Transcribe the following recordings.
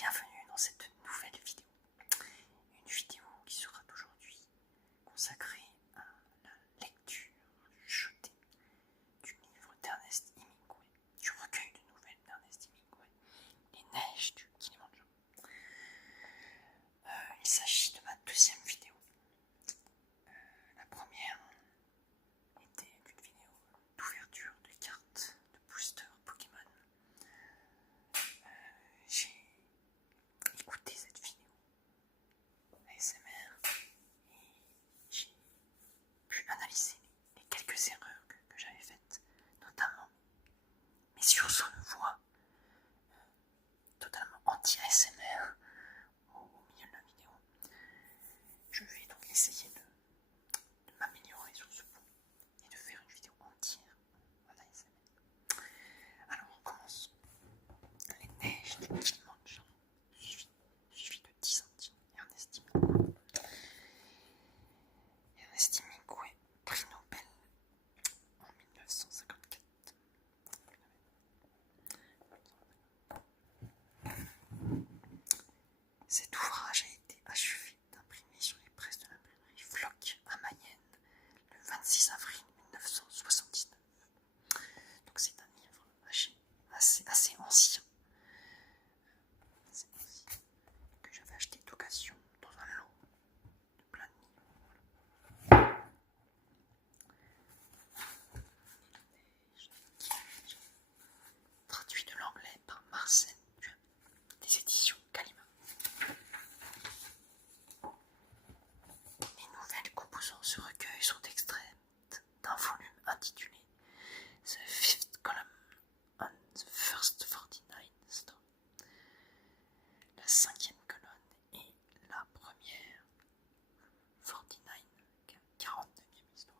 bienvenue dans cette nouvelle vidéo. Une vidéo qui sera aujourd'hui consacrée à la lecture chuchotée du livre d'Ernest Hemingway, du recueil de nouvelles d'Ernest Hemingway, Les Neiges du Kilimandjaro. Il s'agit de ma deuxième vidéo. La première était une vidéo d'ouverture de cartes de booster Pokémon. J'ai écouté cette vidéo ASMR et j'ai pu analyser les quelques erreurs que j'avais faites, notamment mes sursauts de voix totalement anti-ASMR au milieu de la vidéo. Je vais donc essayer de m'améliorer sur ce point et de faire une vidéo entière en ASMR. Alors on commence. Les Neiges du Kilimandjaro, suivi de 10 centimes. Ernest Hemingway. Ernest Hemingway, prix Nobel en 1954. Cet ouvrage a été achevé d'imprimer sur les presses de l'imprimerie Floch à Mayenne le 26 avril 1979. Donc c'est un livre assez ancien. Que j'avais acheté d'occasion dans un lot de plein de livres. Traduit de l'anglais par Marcel Duhamel, des éditions Gallimard. Les nouvelles composant ce recueil sont extraites d'un volume intitulé The Fifth Column and the First 49 Story. La cinquième colonne et la première 49e histoire.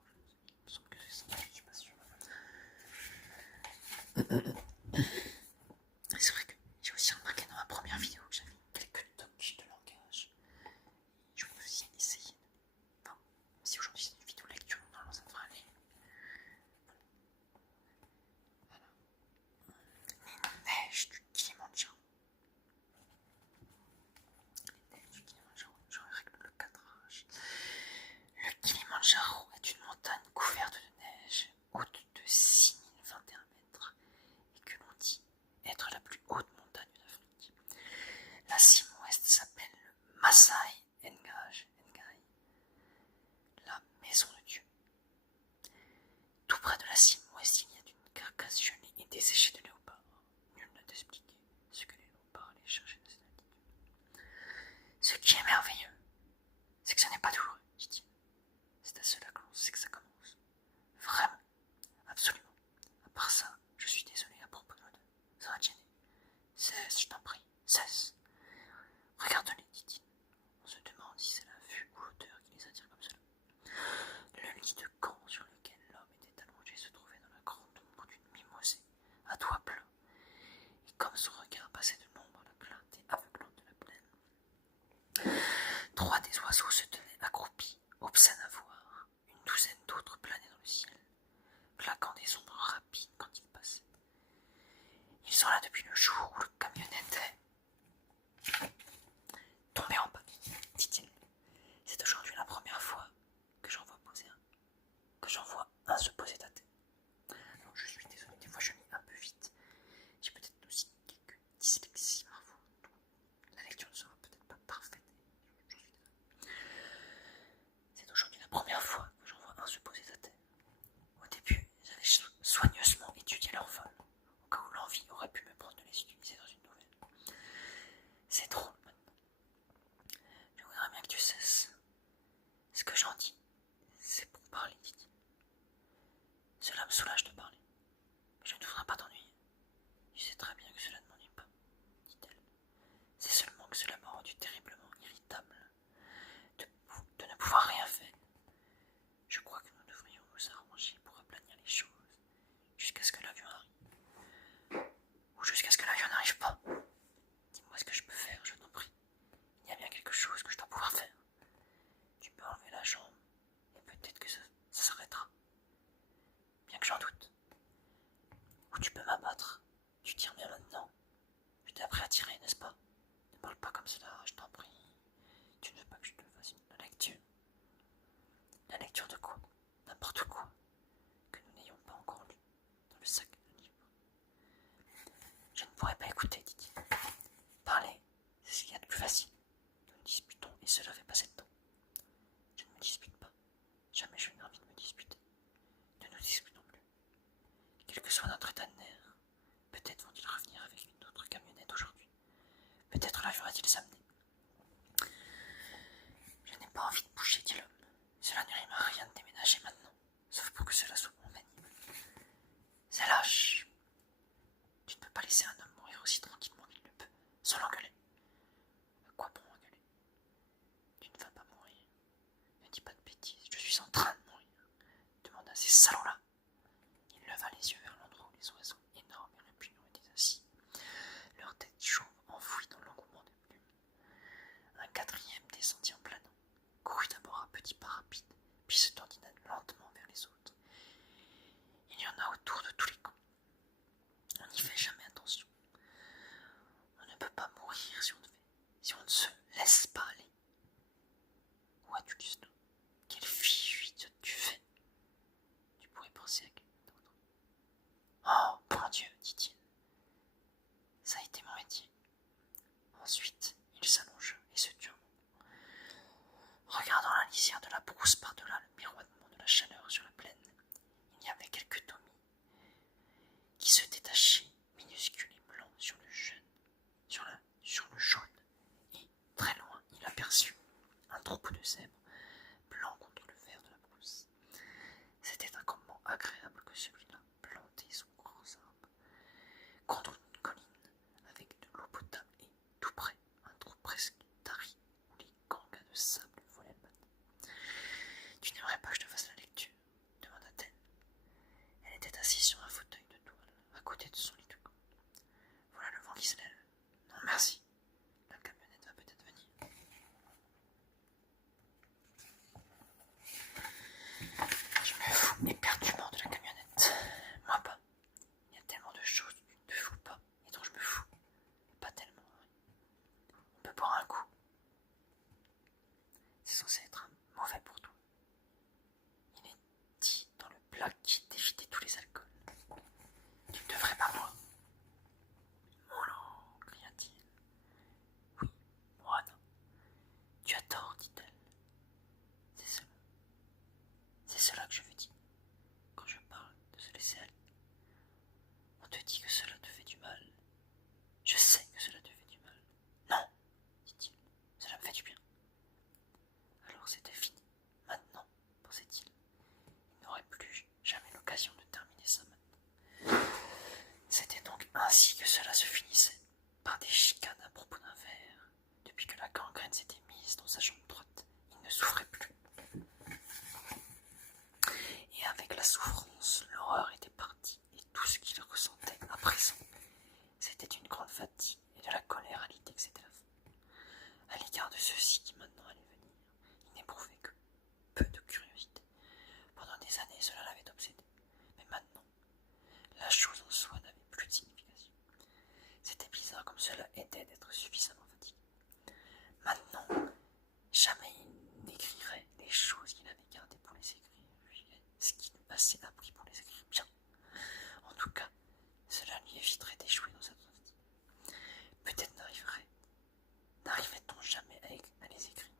Il me semble que c'est ça, je suis pas sûr. C'est vrai que j'ai aussi remarqué dans ma première vidéo que j'avais quelques tocs de langage. Je vais aussi essayer. Enfin, si aujourd'hui c'est une vidéo lecture, normalement ça devrait aller. Voilà. Les Neiges du Kilimandjaro. Les Neiges du Kilimandjaro, je règle le cadrage. Le Kilimandjaro est une montagne couverte de neige, haute de 6021 mètres, et que l'on dit être la plus haute montagne d'Afrique. La cime ouest s'appelle le Masai Engai, la maison de Dieu. Tout près de la cime ouest, il y a une carcasse gelée et desséchée de léopards. Nul n'a d'expliquer ce que les léopards allaient chercher de cette altitude. Ce qui est merveilleux, c'est que ce n'est pas douloureux, dit-il. C'est à cela que l'on sait que ça commence. Vraiment, absolument. À part ça, je suis désolé à propos de l'odeur. Ça va te gêner. Cesse, je t'en prie, cesse. Regarde-les, dit-il. On se demande si c'est la vue ou l'odeur qui les attire comme cela. Le lit de camp sur lequel l'homme était allongé se trouvait dans la grande ombre d'une mimosée, à toit plat, et comme son regard passait de l'ombre à la clarté aveuglante de la plaine, trois des oiseaux se tenaient accroupis, obscènes à voir, une douzaine d'autres planaient dans le ciel, claquant des ombres rapides quand ils passaient. Ils sont là depuis le jour où le camionnet est tombé en panne, dit-il. C'est aujourd'hui la première fois que j'en vois un se poser à terre. Alors je suis désolé, des fois je lis un peu vite. J'ai peut-être aussi quelques dyslexies parfois. La lecture ne sera peut-être pas parfaite. Je suis désolé. C'est aujourd'hui la première fois que j'en vois un se poser à terre. Au début, j'avais soigneusement étudié leur vol, au cas où l'envie aurait pu me prendre de les utiliser dans une nouvelle. C'est drôle maintenant. Je voudrais bien que tu cesses. Ce que j'en dis, c'est pour parler, dit-il. Cela me soulage de parler. Mais je ne voudrais pas t'ennuyer. Tu sais très bien que cela ne m'ennuie pas, dit-elle. C'est seulement que cela m'a rendu terriblement irritable de ne pouvoir rien faire. Je crois que nous devrions nous arranger pour aplanir les choses jusqu'à ce que l'avion arrive. Ou jusqu'à ce que l'avion n'arrive pas. Dis-moi ce que je peux faire, je t'en prie. Il y a bien quelque chose que je dois pouvoir faire. Tu peux enlever la jambe et peut-être que ça s'arrêtera. Bien que j'en doute. Ou tu peux m'abattre. Tu tires bien maintenant. Je t'ai appris à tirer, n'est-ce pas? parle pas comme cela, je t'en prie. Tu ne veux pas que je te fasse la lecture? La lecture de quoi? N'importe quoi que nous n'ayons pas encore lu dans le sac de livres. Je ne pourrais pas écouter, dit-il. Parler, c'est ce qu'il y a de plus facile. Nous nous disputons et cela fait passer le temps. Je ne me dispute pas. Jamais je n'ai envie de me disputer. Ne nous disputons plus. Quel que soit notre état de nerfs, peut-être vont-ils revenir avec une autre camionnette aujourd'hui. Peut-être l'avion va-t-il s'amener. Je n'ai pas envie de bouger, dit l'homme. Cela ne rime à rien de déménager maintenant, sauf pour que cela soit moins pénible. C'est lâche. Tu ne peux pas laisser un homme mourir aussi tranquillement qu'il le peut, sans l'engueuler. À quoi bon engueuler? Tu ne vas pas mourir. Ne dis pas de bêtises, je suis en train de mourir, demanda ces salauds-là. Il leva les yeux vers l'endroit où les oiseaux énormes et répugnants étaient assis, leur tête chauve enfouie dans l'engouement des plumes. Un quatrième descendit en planant, courut d'abord à petits pas rapides, puis se tendit lentement vers les autres. Il y en a autour de tous les camps. On n'y fait jamais attention. On ne peut pas mourir si on ne se laisse pas aller. Où as-tu lu cela? Quelle fichue tu fais? Tu pourrais penser à quelqu'un d'autre. Oh, bon Dieu, dit-il. Ça a été mon métier. Ensuite, il s'allongea et se tut un moment. Regardant la lisière de la brousse par-delà le miroitement de la chaleur sur la plaine, il y avait quelques tamis qui se détachaient minuscules et blancs sur le jaune, et très loin il aperçut un troupeau de zèbres blancs contre le vert de la brousse. C'était un campement agréable que celui-là, planté sous grands arbres, contre une colline avec de l'eau potable et, tout près, un trou presque tari où les gangas de sable volaient le matin. « Tu n'aimerais pas que je te fasse la lecture ?» demanda-t-elle. Elle était assise sur un fauteuil de toile, à côté de son lit de camp. Voilà le vent qui se lève. Non, merci. La camionnette va peut-être venir. Je me fous éperdument de la camionnette. Moi pas. Il y a tellement de choses que tu ne te fous pas et dont je me fous. Pas tellement. On peut boire un coup. C'est censé être mauvais pour toi. Il est dit dans le plat qui d'éviter tous les alcools. Tu ne devrais pas boire. Mollo, cria-t-il. Oui, moi non. Tu as tort, dit-elle. C'est cela que je veux dire quand je parle de se laisser aller. On te dit que cela te fait du mal. Je sais que cela te fait du mal. Non, dit-il, cela me fait du bien. Alors c'était fini. Maintenant, pensait-il, il n'aurait plus jamais l'occasion de terminer sa main. C'était donc ainsi que cela se finissait, par des chicanes à propos d'un verre. Depuis que la gangrène s'était mise dans sa jambe droite, il ne souffrait plus. Et avec la souffrance, l'horreur était partie, et tout ce qu'il ressentait à présent, c'était une grande fatigue et de la colère à l'idée que c'était la fin. À l'égard de ceux-ci qui maintenant allaient venir, il n'éprouvait que peu de curiosité. Pendant des années, cela l'avait obsédé, mais maintenant, la chose en soi n'avait plus de signification. C'était bizarre comme cela était d'être suffisamment fatigué. Maintenant, jamais il n'écrirait les choses qu'il avait gardées pour les écrire, ce qui lui assez appris pour les écrire bien. En tout cas, cela lui éviterait d'échouer dans sa tentative. Peut-être n'arrivait-on jamais à les écrire.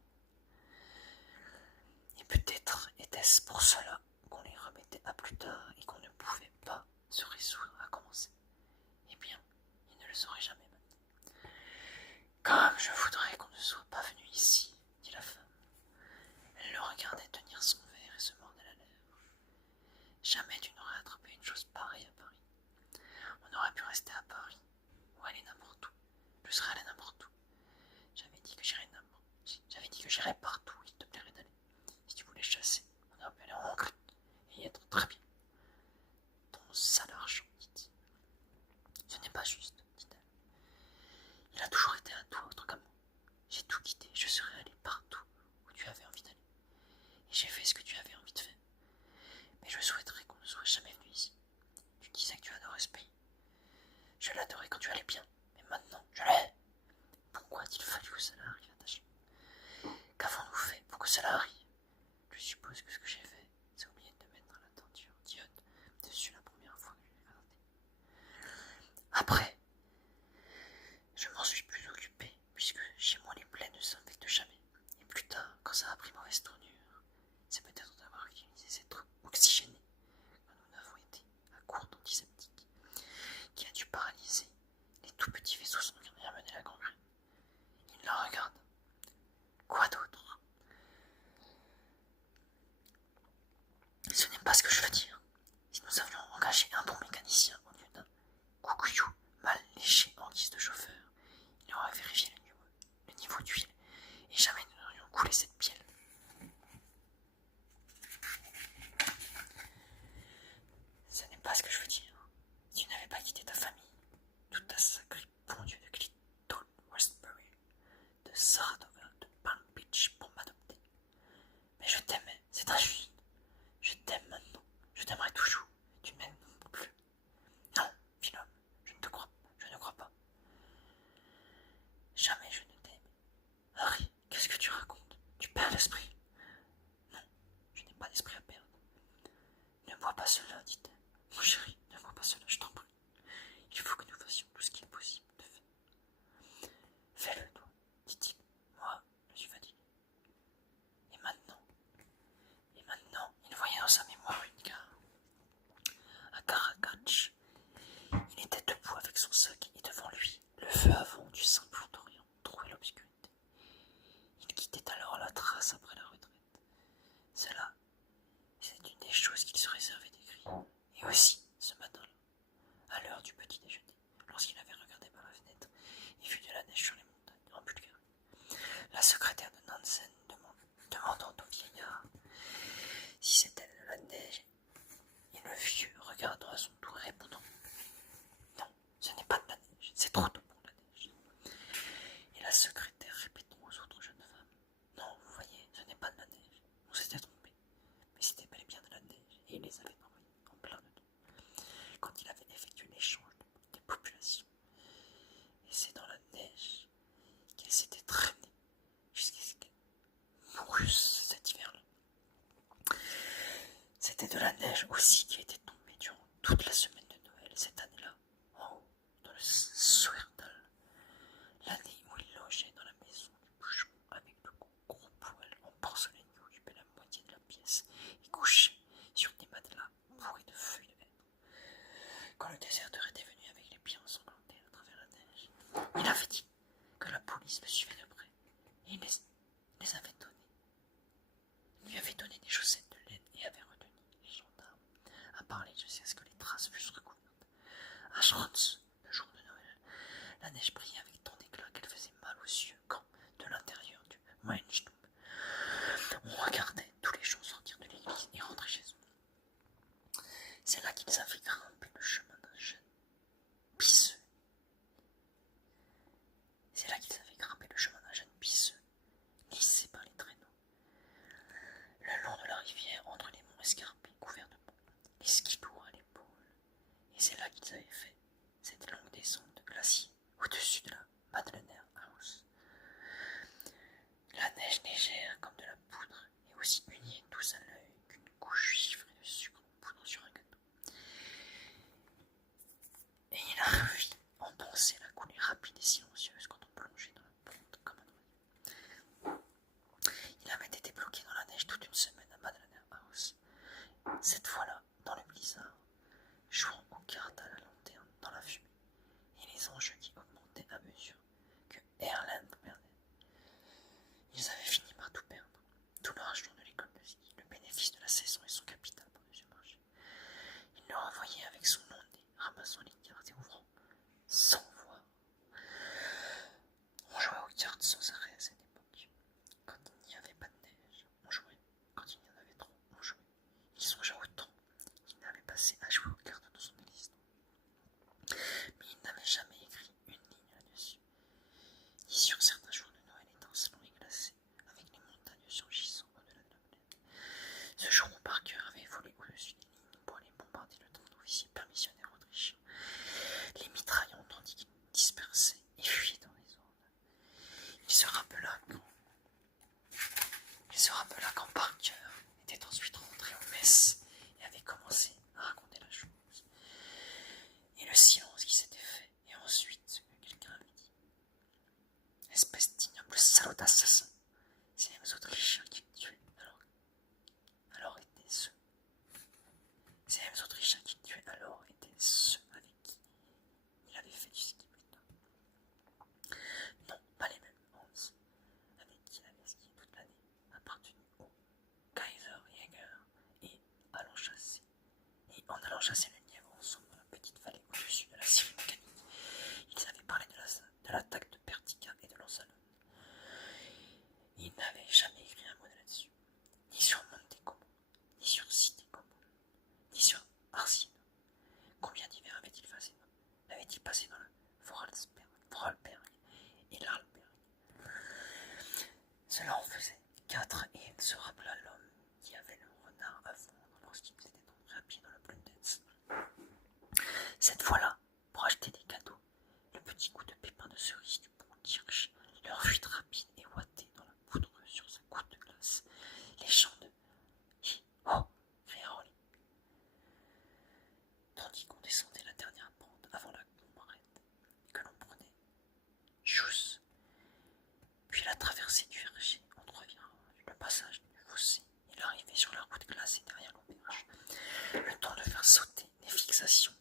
Et peut-être était-ce pour cela qu'on les remettait à plus tard et qu'on ne pouvait pas se résoudre à commencer. Eh bien, il ne le saurait jamais maintenant. Comme je voudrais qu'on ne soit pas venu ici, dit la femme. Elle le regardait tenir son verre et se mordait la lèvre. Jamais tu n'aurais attrapé une chose pareille à Paris. On aurait pu rester à Paris, ou aller n'importe où. Je serais allé n'importe où. J'avais dit que j'irais partout où il te plairait d'aller. Si tu voulais chasser, on aurait pu aller en Hongrie et y être très bien. Ton sale argent, dit-il. Ce n'est pas juste, dit-elle. Il a toujours été à toi, autre qu'à moi. J'ai tout quitté, je serais allé partout où tu avais envie d'aller. Et j'ai fait ce que tu avais envie de faire. Mais je souhaiterais qu'on ne soit jamais venu ici. Tu disais que tu adorais ce pays. Je l'adorais quand tu allais bien, mais maintenant, je l'hais. Pourquoi dis C'était de la neige aussi qui était tombée durant toute la semaine de Noël cette année-là, en haut, dans le Suerdal, l'année où il logeait dans la maison du boucheron avec le gros poêle en porcelaine qui occupait la moitié de la pièce et couchait sur des matelas bourrés de feuilles de hêtre. Quand le déserteur était venu avec les pieds ensanglantés à travers la neige, il avait dit que la police le suivait de près et il les avait donnés. Il lui avait donné des chaussettes de laine et avait retenu les gendarmes à parler jusqu'à ce que les traces fussent recouvertes. À Schrontz, le jour de Noël, la neige brillait avec tant d'éclat qu'elle faisait mal aux yeux quand, de l'intérieur du Weinstube, on regardait tous les gens sortir de l'église et rentrer chez eux. C'est là qu'ils avaient grimpé le chemin d'un jeune pisseux. Glissé par les traîneaux. Le long de la rivière, entre les monts escarpés couverts de boue, les skis-lourds à l'épaule. Et c'est là qu'ils avaient fait cette longue descente de glacier au-dessus de la Madlener House. La neige légère comme de la poudre et aussi unie et douce à l'œil qu'une couche givrée de sucre en poudre sur un gâteau. Et il a revu en pensée la coulée rapide et silencieuse quand on plongeait dans la pente comme un oiseau. Il avait été bloqué dans la neige toute une semaine à Madlener House. Cette fois-là, dans le blizzard, jouant aux cartes à la lanterne dans la fumée, et les enjeux qui augmentaient à mesure que Erland perdait. Ils avaient fini par tout perdre, tout leur argent de l'école de ski, le bénéfice de la saison et son capital par-dessus le marché. Il le renvoyait avec son long nez, ramassant les cartes et ouvrant sans voir. On jouait aux cartes sans arrêt à cette époque. Quand il n'y avait pas de neige, on jouait. Quand il y en avait trop, on jouait. Il songea au temps qu'il n'avait passé à jouer aux cartes dans son existence. Mais il n'avait jamais écrit une ligne là-dessus, ni sur certains jours de Noël étincelants et glacés, avec les montagnes surgissant au-delà de la plaine. Ce jour où Parker avait volé au-dessus des lignes pour aller bombarder le train d'officiers permissionnaires autrichiens, les mitraillant tandis qu'ils dispersaient et fuyaient dans les ordres. Il se rappela quand Parker était ensuite rentré en messe et avait commencé à raconter la chose. Et le silence qui s'était fait, et ensuite ce que quelqu'un avait dit. Espèce d'ignoble salaud d'assassin, ces mêmes Autrichiens qui le tuaient alors étaient ceux. Ces mêmes Autrichiens qui le tuaient alors étaient ceux avec qui il avait fait du ski plus tard. Non, pas les mêmes Hans, avec qui il avait skié toute l'année, appartenu au Kaiserjäger et en allant chasser le lièvre ensemble dans la petite vallée au-dessus de la Syrie mécanique. Ils avaient parlé de l'attaque de Pertica et de Lansalone. Ils n'avaient jamais écrit un mot là-dessus, ni sur Montecomo, ni sur Citécomo, ni sur Arsino. Combien d'hivers avait-il passé dans le Vorarlberg et l'Arlberg? Cela en faisait 4 et il se rappela l'homme qui avait le renard à vendre lorsqu'il était entré à pied dans la Blundetz. Cette fois-là, pour acheter des cadeaux, le petit coup de pépin de cerise du pont Kirsch, leur fuite rapide et ouatée dans la poudre sur sa croûte de glace, les chants de Hi-ho, cria Rolly, tandis qu'on descendait la dernière pente avant la combrette que l'on prenait Jousse, puis la traversée du verger en 3 virages, le passage du fossé et l'arrivée sur la route glacée derrière l'auberge, le temps de faire sauter les fixations,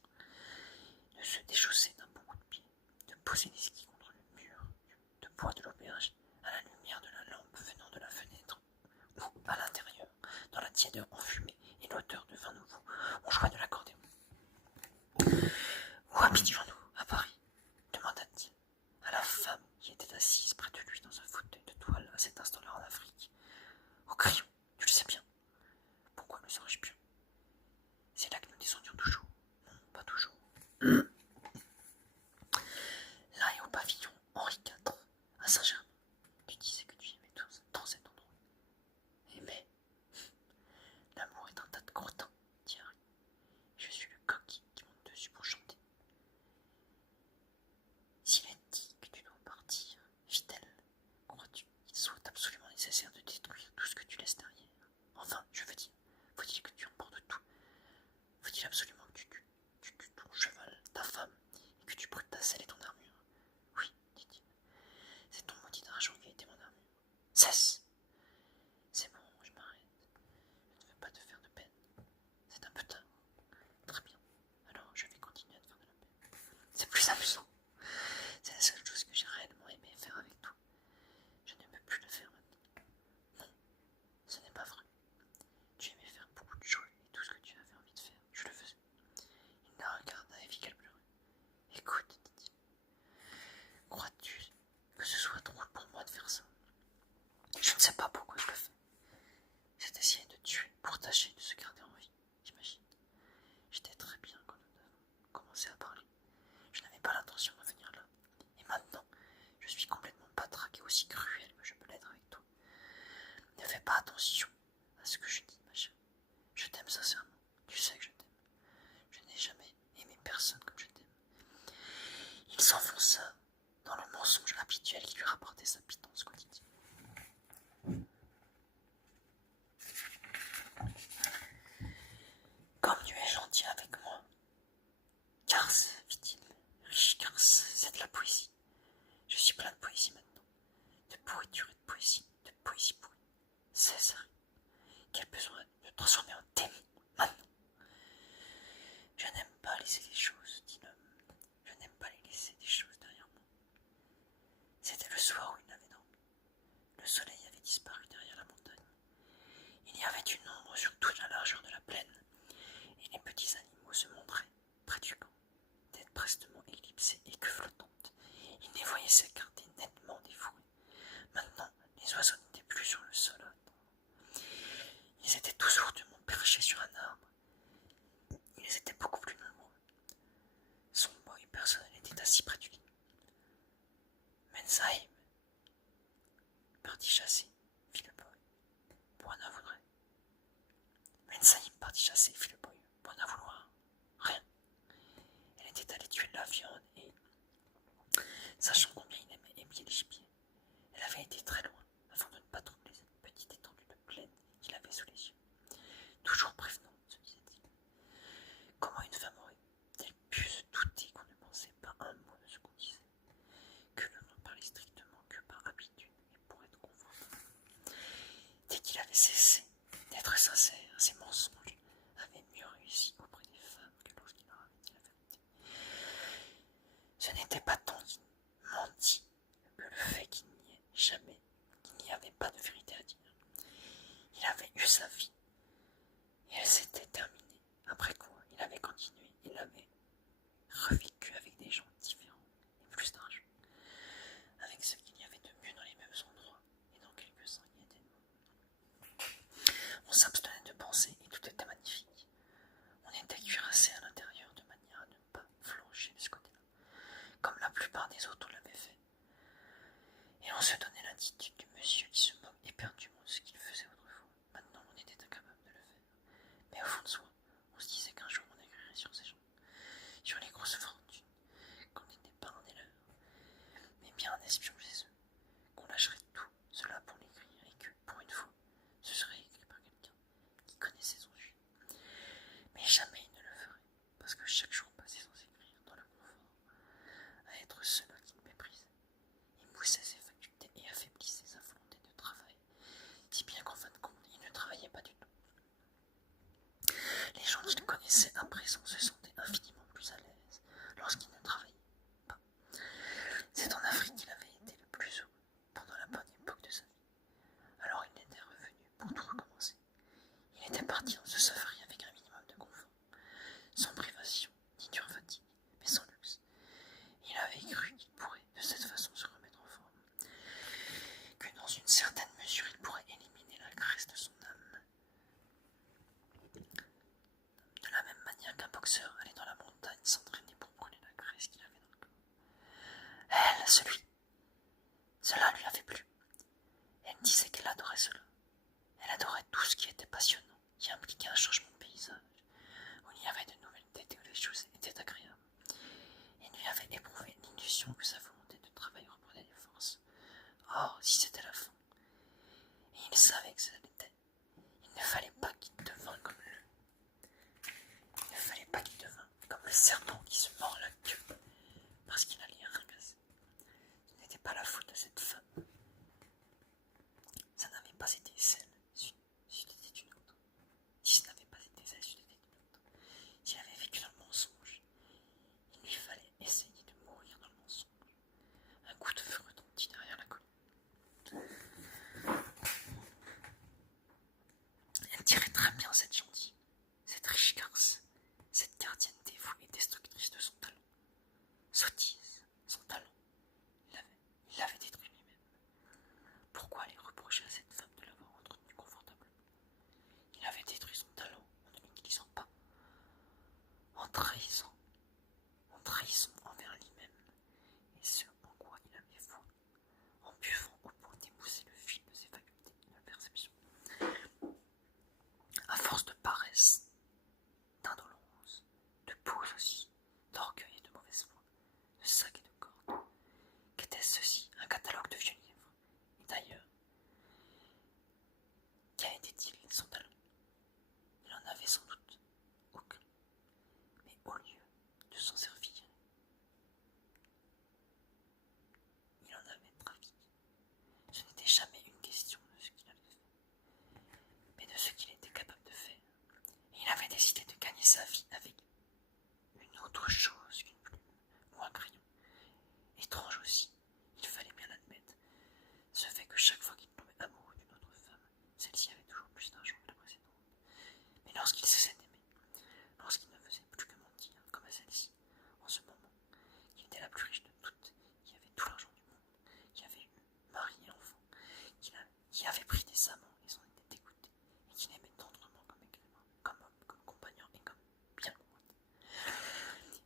de se déchausser d'un bon coup de pied, de poser les skis contre le mur de bois de l'auberge à la lumière de la lampe venant de la fenêtre, ou à l'intérieur, dans la tiédeur enfumée et l'odeur de vin nouveau, on jouait de l'accordéon. Où habitions-nous à Paris? Demanda-t-il à la femme qui était assise près de lui dans un fauteuil de toile à cet instant-là en Afrique. Au Crayon, tu le sais bien. Pourquoi le saurais-je bien? C'est là que nous descendions toujours. Non, pas toujours. Là et au pavillon Henri IV, à Saint-Germain. Tu disais que tu aimais dans cet endroit. Aimais? L'amour est un tas de crottins, dit Harry. Je suis le coq qui monte dessus pour chanter. S'il est dit que tu dois partir, fit-elle, crois-tu qu'il soit absolument nécessaire de détruire tout ce que tu laisses derrière? Enfin, je veux dire, faut-il que tu emportes tout dans le mensonge habituel qui lui rapportait sa pitance quotidienne. Comme tu es gentil avec moi, Kars, fit-il, riche Kars, c'est de la poésie. Je suis plein de poésie maintenant, de pourriture et de poésie pourrie. César, quel besoin de transformer en démon maintenant. Je n'aime pas laisser des choses, dit l'homme. Je n'aime pas les laisser des choses derrière moi. C'était le soir où il avait dormi. Le soleil avait disparu derrière la montagne. Il y avait une ombre sur toute la largeur de la plaine, et les petits animaux se montraient près du camp, tête prestement éclipsée et queue flottante. Il les voyait s'écarter nettement des fourrés. Maintenant, les oiseaux n'étaient plus sur le sol. Ils étaient tous fortement perchés sur un arbre. Ils étaient beaucoup plus nombreux. Son boy personnel était assis près du lit. Mensaïm partit chasser, fit le boy. Buona voudrait. Mensaïm partit chasser, fit le boy. Buona vouloir. Rien. Elle était allée tuer de la viande et, sachant combien il aimait épier les gibiers, elle avait été très loin afin de ne pas troubler cette petite étendue de plaine qu'il avait sous les yeux. Toujours prévenante, se disait-il. Comment une femme aurait-elle pu se douter qu'on ne pensait pas un mot de ce qu'on disait, que l'on ne parlait strictement que par habitude et pour être confortable. Dès qu'il avait cessé d'être sincère, ses mensonges avaient mieux réussi auprès des femmes que lorsqu'il leur avait dit la vérité. Ce n'était pas tant qu'il mentit que le fait qu'il n'y avait pas de vérité à dire. Il avait eu sa vie, et elle s'était terminée. Après quoi, il avait continué, il avait revécu avec des gens différents et plus d'argent, avec ce qu'il y avait de mieux dans les mêmes endroits, et dans quelques-uns il y était de mauvais. On s'abstenait de penser, et tout était magnifique. On était cuirassé à l'intérieur de manière à ne pas flancher de ce côté-là, comme la plupart des autres l'avaient fait. Et on se donnait l'attitude du monsieur qui se moque éperdument de ce qu'il faisait autrefois. Maintenant, on était incapable de le faire. Mais au fond de soi, on se disait qu'un jour on écrirait sur ces gens, sur les grosses fortunes, qu'on n'était pas un des leurs, mais bien un espion chez eux, qu'on lâcherait tout cela pour l'écrire et que, pour une fois, ce serait écrit par quelqu'un qui connaissait son sujet. Mais jamais il ne le ferait, parce que chaque jour passé sans écrire dans le confort, à être seul qu'il méprisait, il poussait ses facultés et affaiblissait sa volonté de travail, si bien qu'en fin de compte, il ne travaillait pas du tout. Les gens qu'il connaissait à présent se sentaient infiniment plus à l'aise lorsqu'ils ne travaillaient pas. C'est en Afrique qu'il avait été le plus heureux pendant la bonne époque de sa vie. Alors il était revenu pour tout recommencer. Il était parti dans ce safari avec un minimum de confort, sans privation ni dure fatigue, mais sans luxe. Il avait cru qu'il pourrait de cette façon se remettre en forme, que dans une certaine mesure il pourrait éliminer la graisse de son âme. De la même manière qu'un boxeur allait dans la montagne s'entraîner pour brûler la graisse qu'il avait dans le corps. Cela lui avait plu. Elle disait qu'elle adorait cela. Elle adorait tout ce qui était passionnant, qui impliquait un changement de paysage, où il y avait de nouvelles idées où les choses étaient agréables. Elle lui avait éprouvé l'illusion que sa volonté de travail reprenait des forces. Or, si c'était la fin, et il savait que ça l'était, il ne fallait pas qu'il devînt comme le serpent qui se mord la queue parce qu'il allait ragasser. Ce n'était pas la faute de cette femme. Ça n'avait pas été celle, c'eût été une autre. Si ce n'avait pas été celle, c'eût été une autre. S'il avait vécu dans le mensonge, il lui fallait essayer de mourir dans le mensonge. Un coup de feu retentit derrière la colline. Elle tirait très bien cette gentille, cette riche garce, cette gardienne dévouée et destructrice de son talent. Sottise, son talent, il l'avait détruit lui-même. Pourquoi aller reprocher à cette femme de l'avoir entretenu confortablement? Il avait détruit son talent en ne l'utilisant pas, en trahissant envers lui-même, et ce en quoi il avait foi, en buvant au point d'émousser le fil de ses facultés de perception. À force de Ce n'était jamais une question de ce qu'il avait fait, mais de ce qu'il était capable de faire. Et il avait décidé de gagner sa vie avec une autre chose qu'une plume ou un crayon. Étrange aussi, il fallait bien l'admettre, ce fait que chaque fois qu'il tombait amoureux d'une autre femme, celle-ci avait toujours plus d'argent que la précédente. Mais lorsqu'il cessait d'aimer, lorsqu'il ne faisait plus que mentir, comme à celle-ci, en ce moment, qui était la plus riche de toutes, qui avait tout l'argent du monde, qui avait eu mari et enfant, qui avait pris des amants et s'en était dégoûté, et qui l'aimait tendrement comme écrivain, comme homme, comme compagnon et comme bien convoité.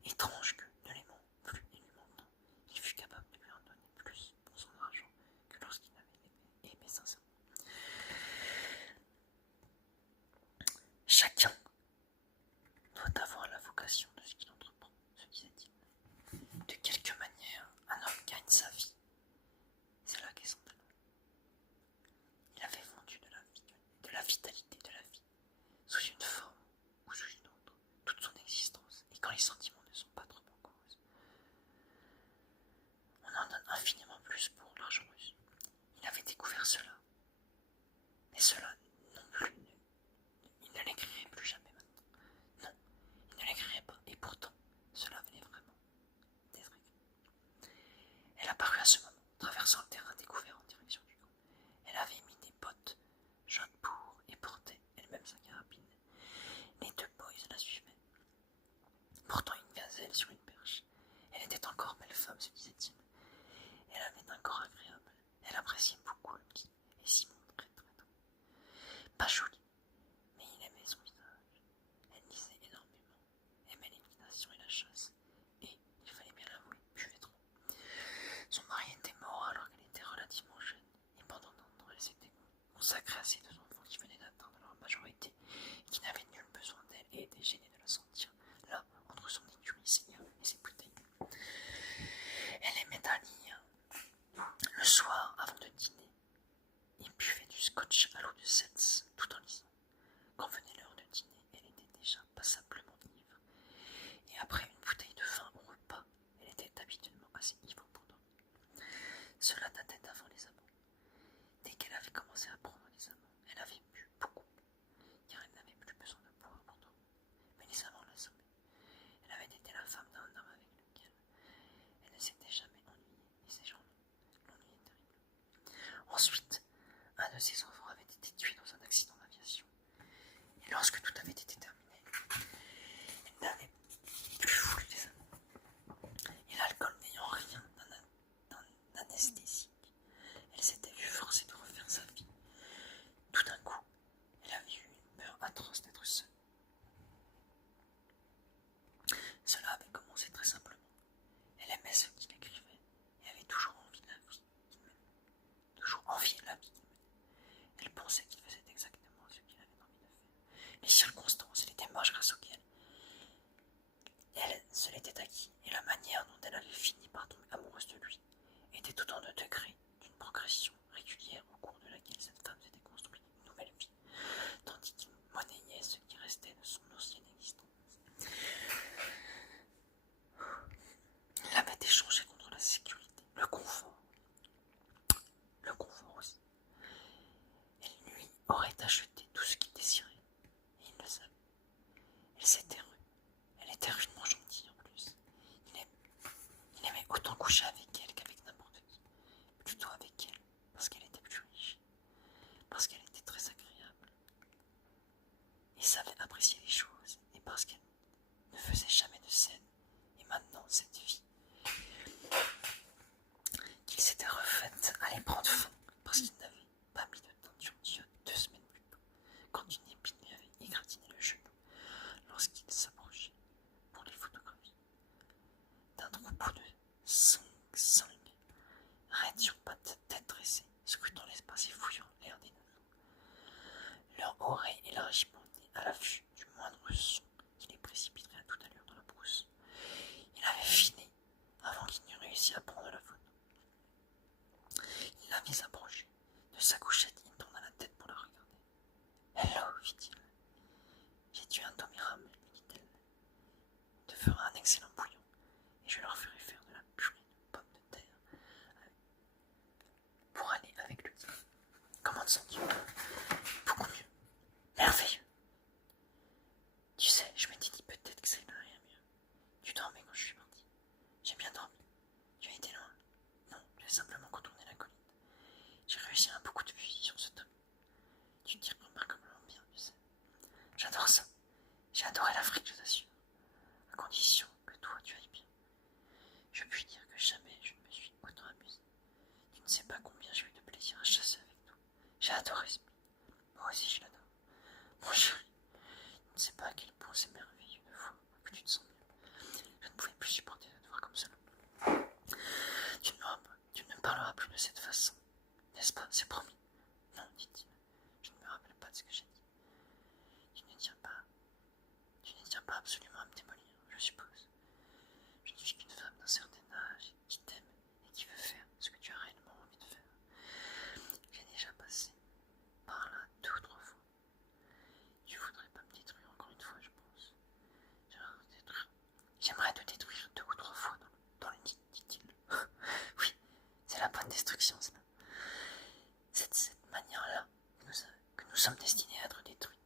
Étrange que, ne l'aimant plus et lui mentant, il fut capable de lui en donner plus pour son argent que lorsqu'il avait aimé sincèrement. Chacun doit avoir la vocation de ce qu'il entreprend, se disait-il. De quelque manière, un homme gagne sa vie. C'est là qu'est son talent. Il avait vendu de la vitalité de la vie, sous une forme ou sous une autre, toute son existence, et quand les sentiments ne sont pas trop en cause, on en donne infiniment plus pour l'argent russe. Il avait découvert cela, mais cela non plus, il ne l'écrirait plus jamais maintenant. Non, il ne l'écrirait pas, et pourtant, cela venait vraiment d'être écrit. Elle apparut à ce moment, traversant le terrain découvert en direction du camp. Elle avait mis des bottes jaunes pour et portait elle-même sa carabine. Les deux boys la suivaient, portant une gazelle sur une perche. Elle était encore belle femme, se disait-il. Elle avait un corps agréable. Elle appréciait beaucoup le petit et s'y montrait très tôt. Pas jolie, mais il aimait son visage. Elle lisait énormément, aimait l'équitation et la chasse, et, il fallait bien l'avouer, buvait trop. Son mari était mort alors qu'elle était relativement jeune, et pendant longtemps elle s'était consacrée à ses deux enfants qui venaient d'atteindre leur majorité et qui n'avaient nul besoin d'elle et étaient gênés de la sentir là, entre son écurie seigneur et ses bouteilles. Elle aimait à lire le soir avant de dîner et buvait du scotch à l'eau de seltz tout en lisant. Quand venait l'heure de dîner, elle était déjà passablement ivre, et après une bouteille de vin au repas, elle était habituellement assez ivre pour dormir. Cela datait d'avant les amants. Dès qu'elle avait commencé à prendre les amants, elle avait bu beaucoup, car elle n'avait plus besoin de boire pour dormir. Mais les amants l'assommaient. Elle avait été la femme d'un homme avec lequel elle ne s'était jamais ennuyée, et ces gens-là l'ennuyaient terriblement. Ensuite, un de ses enfants avait été tué dans un accident d'aviation, et lorsque tout avait été terminé, elle n'avait plus voulu des amants. Et l'alcool n'ayant rien d'anesthésique, elle s'était vue forcée de refaire sa vie. Tout d'un coup, elle avait eu une peur atroce d'être seule. Cela avait commencé très simplement. Elle aimait ce qu'il écrivait et avait toujours envie de la vie qu'il menait. Toujours envie de la vie qu'il menait. Elle pensait qu'il faisait exactement ce qu'il avait envie de faire. Les circonstances et les démarches grâce auxquelles elle se l'était acquis et la manière dont elle avait fini par tomber amoureuse de lui étaient autant de degrés d'une progression régulière au cours de laquelle cette femme s'était construite une nouvelle vie, tandis qu'il monnayait ce qui restait de son ancienne existence. Il avait échangé contre la sécurité, le confort aussi. Elle lui aurait acheté tout ce qu'il désirait, et il le savait. Elle s'était rue. Elle était rudement gentille en plus. Il aimait autant coucher avec elle qu'avec n'importe qui. Plutôt avec elle, parce qu'elle était plus riche, parce qu'elle était très agréable, et savait apprécier les choses, et parce qu'elle ne faisait jamais de scène. Et maintenant, cette vie qu'il s'était refaite allait prendre fin, parce qu'il n'avait pas mis de teinture d'iode 2 semaines plus tôt, quand une épine lui avait égratigné le genou, lorsqu'il s'approchait pour les photographies d'un troupeau de 5 raides sur pattes, tête dressée, scrutant l'espace et fouillant l'air des naseaux, leurs oreilles élargies pointaient à l'affût du moindre son qui les précipiterait à toute allure dans la brousse. Il avait fini avant qu'il n'eût réussi à prendre la photo. Il la vit s'approcher. De sa couchette, il tourna la tête pour la regarder. « Hello, fit-il. J'ai tué un Tomiram, lui dit-elle. Tu feras un excellent bouillon, et je leur ferai faire de la purée de pommes de terre pour aller avec Comment te sens-tu? Beaucoup mieux. Merveilleux. Tu sais, je m'étais dit peut-être que ça irait mieux. Tu dormais quand je suis parti. J'ai bien dormi. Tu as été loin? Non, j'ai simplement contourné la colline. J'ai réussi un beaucoup de fusil sur ce top. Tu te dis remarquablement bien, tu sais. J'adore ça. J'ai adoré l'Afrique, je t'assure. À condition que toi, tu ailles bien. Je puis dire que jamais je ne me suis autant amusé. Tu ne sais pas combien j'ai eu de plaisir à chasser avec toi. J'ai adoré ce pays. Moi aussi, je l'adore. Mon chéri, tu ne sais pas à quel point c'est merveilleux une fois que tu te sens mieux. Je ne pouvais plus supporter de te voir comme cela. Tu ne me parleras plus de cette façon. N'est-ce pas? C'est promis. Non, dit-il. Je ne me rappelle pas de ce que j'ai dit. Tu ne tiens pas absolument à me démolir, je suppose. Je ne suis qu'une femme d'un certain âge qui t'aime et qui veut faire ce que tu as réellement envie de faire. J'ai déjà passé par là 2 ou 3 fois. Tu voudrais pas me détruire encore une fois, je pense. J'aimerais te détruire 2 ou 3 fois dans le nid, dit-il. Oui, c'est la bonne destruction, cela. C'est de cette manière-là que nous sommes destinés à être détruites.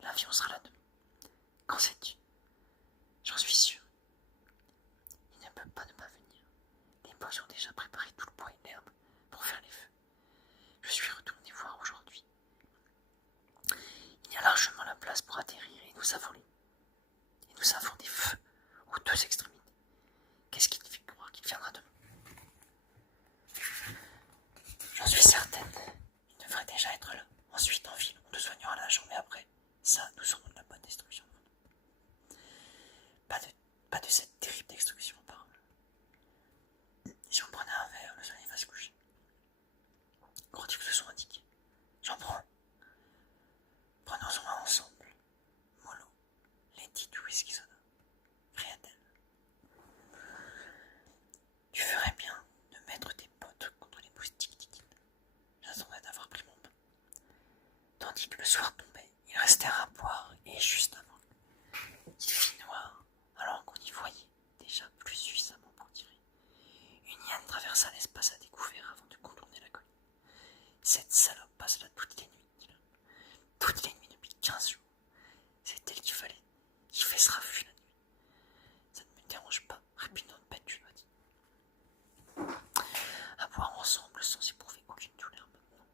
L'avion sera là demain. Quand sais-tu? J'en suis sûr. Il ne peut pas ne pas venir. Les boss ont déjà préparé tout le bois et l'herbe pour faire les feux. Je suis retourné voir aujourd'hui. Il y a largement la place pour atterrir et nous avons des feux aux 2 extrémités. Qu'est-ce qui te fait croire qu'il viendra demain? J'en suis certaine. Il devrait déjà être là. Ensuite, en ville, on te soignera la jambe et après, ça, nous aurons de la bonne destruction. Pas de cette terrible destruction, par si on prenait un verre, le soleil va se coucher. Crois-tu que ce soit indiqué? J'en prends. Prenons-en un ensemble. Mollo, Letty du whisky soda. Cria-t-elle. Tu ferais bien de mettre tes potes contre les moustiques, dit-il. J'attendais d'avoir pris mon bain. Tandis que le soir tombait, ils restèrent à boire et juste avant. Il fit noir, alors qu'on y voyait déjà plus suffisamment pour tirer. Une hyène traversa l'espace à découvert avant de contourner la colline. Cette salope passe là toutes les nuits, dit l'homme. Toutes les nuits depuis 15 jours. C'est elle qu'il fallait. Qui fait ce raffut la nuit. Ça ne me dérange pas, répondant bête, tu dois dire. À boire ensemble sans éprouver aucune douleur maintenant,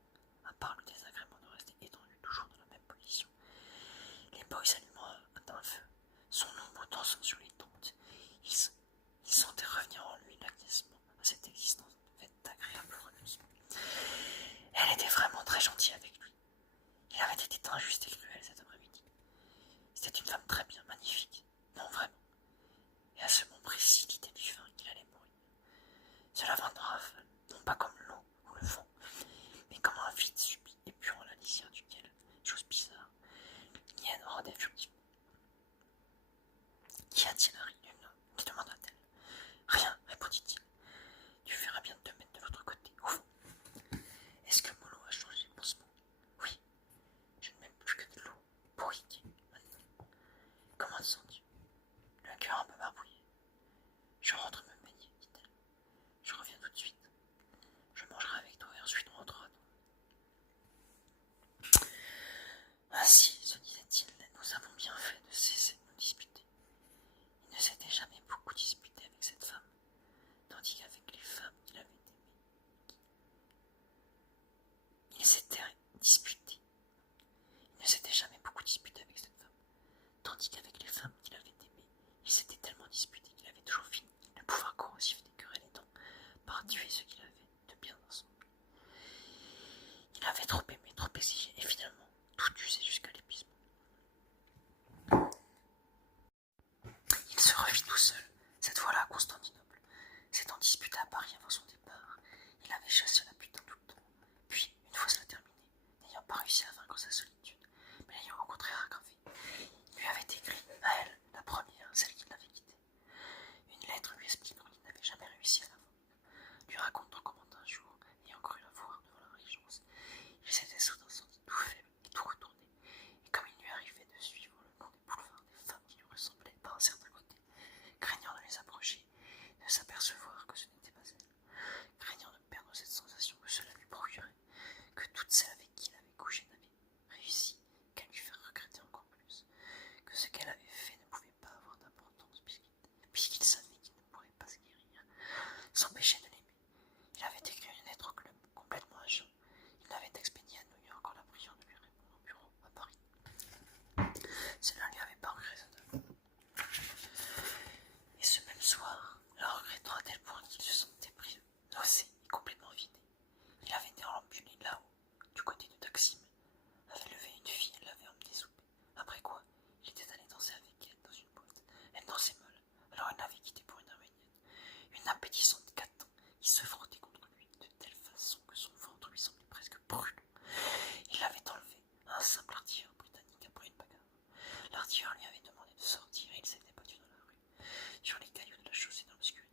à part le désagrément de rester étendu toujours dans la même position. Les boys allumant un feu, son ombre dansant sur les tentes. Il sentait revenir en lui l'acquiescement à cette existence faite d'agréables renoncements. Elle était vraiment très gentille avec lui. Il avait été injuste et cruel cet après-midi. C'était une femme très bien, magnifique. Non, vraiment. Et à ce moment précis, l'idée lui vint qu'il allait mourir. Cela vint en rafale, non pas comme l'eau ou le vent, mais comme un vide subit et puant la lisière duquel, chose bizarre, l'hyène rôdait furtivement. Qu'y a-t-il, Harry? lui demanda-t-elle. Rien, répondit-il. Tu verras bien te mettre de l'autre côté, au fond. Est-ce que Mollo a changé de pansement? Oui, je ne mets plus que de l'eau pour Ricky, maintenant. Comment te sens-tu? Le cœur un peu barbouillé. Je rentre une appétissante catin qui se frottait contre lui de telle façon que son ventre lui semblait presque brûlant. Il l'avait enlevé à un simple artilleur britannique après une bagarre. L'artilleur lui avait demandé de sortir et il s'était battu dans la rue, sur les cailloux de la chaussée dans l'obscurité.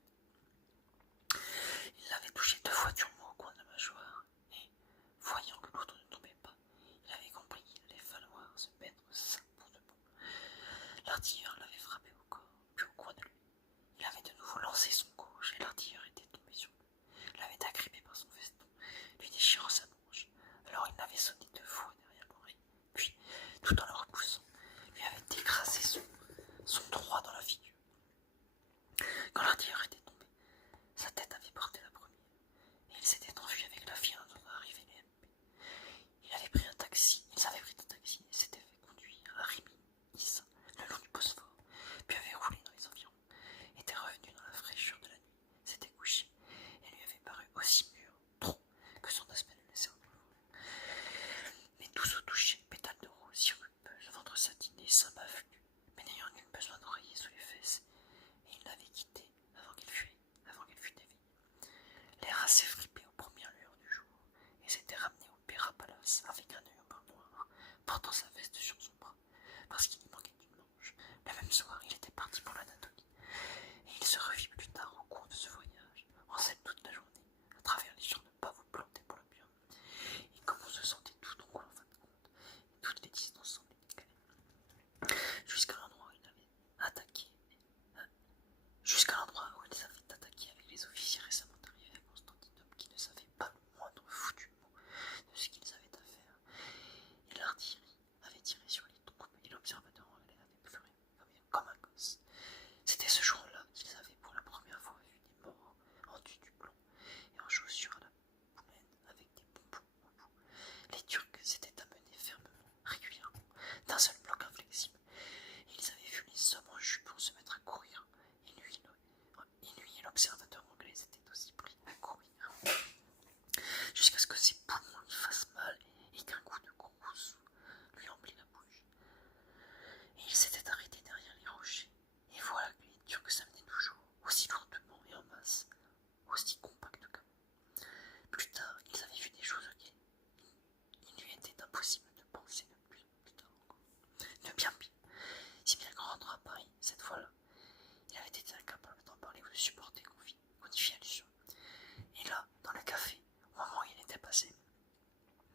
Il l'avait touché 2 fois durement au coin de la mâchoire et, voyant que l'autre ne tombait pas, il avait compris qu'il allait falloir se mettre ça pour de bon. L'artilleur l'avait frappé au corps, puis au coin de lui. Il avait de nouveau lancé son gauche et l'artilleur était tombé sur lui. L'avait agrippé par son veston, lui déchirant sa manche. Alors il l'avait sonné 2 fois derrière l'oreille, puis, tout en le repoussant, lui avait écrasé son droit dans la figure. Quand l'artilleur était tombé, sa tête avait porté la première, et il s'était enfui avec la fille en attendant arriver les MP. Ils avaient pris un taxi et s'étaient fait conduire à Rimini, Issa, le long du Bosphore, puis avaient roulé dans les environs, étaient revenus dans la fraîcheur de la nuit, s'étaient couchés, et lui avait paru aussi mûr, trop, que son aspect le laissait en. Mais tous au toucher, pétales de rose, sirupeuses, ventre satiné, seins bafus, mais n'ayant nul besoin d'oreiller sous les fesses, et il l'avait quittée avant qu'elle fût éveillée. L'air assez fripé aux premières lueurs du jour, et s'était ramené au Pera Palace avec un œil au beurre noir, portant sa veste sur son bras, parce qu'il y manquait d'une manche. Le même soir, il était parti pour l'Anatolie, et il se revit plus tard au cours de ce voyage, en scène toute la journée, à travers les champs de pavots plantés pour l'opium, et comme on se sentait tout tranquille en fin de compte, et toutes les distances semblaient décalées, jusqu'à l'endroit où il avait attaqué avec les officiers récemment arrivés à Constantinople qui ne savaient pas le moindre foutu mot de ce qu'ils avaient à faire. Et l'artillerie avait tiré sur les troupes et l'observateur anglais avait pleuré comme un gosse. C'était ce jour-là qu'ils avaient pour la première fois vu des morts en du plomb et en chaussures à la poulaine avec des bonbons au bout. Les Turcs s'étaient amenés fermement, régulièrement, d'un seul bloc inflexible, et ils avaient vu les hommes en jupons se mettre à courir, et lui et l'observateur anglais étaient aussi pris à courir, jusqu'à ce que ses poumons lui fassent mal et qu'un coup de gros sou lui emplit la bouche. Et il s'était arrêté derrière les rochers, et voilà que les Turcs s'amenaient toujours, aussi lourdement et en masse, aussi compacts qu'avant. Plus tard, ils avaient vu des choses auxquelles il lui était impossible de penser plus tard encore. De bien pire, si bien qu'en rentrant à Paris, cette fois-là, il avait été incapable d'en parler ou de supporter qu'on y fit allusion. Et là, dans le café, au moment où il était passé,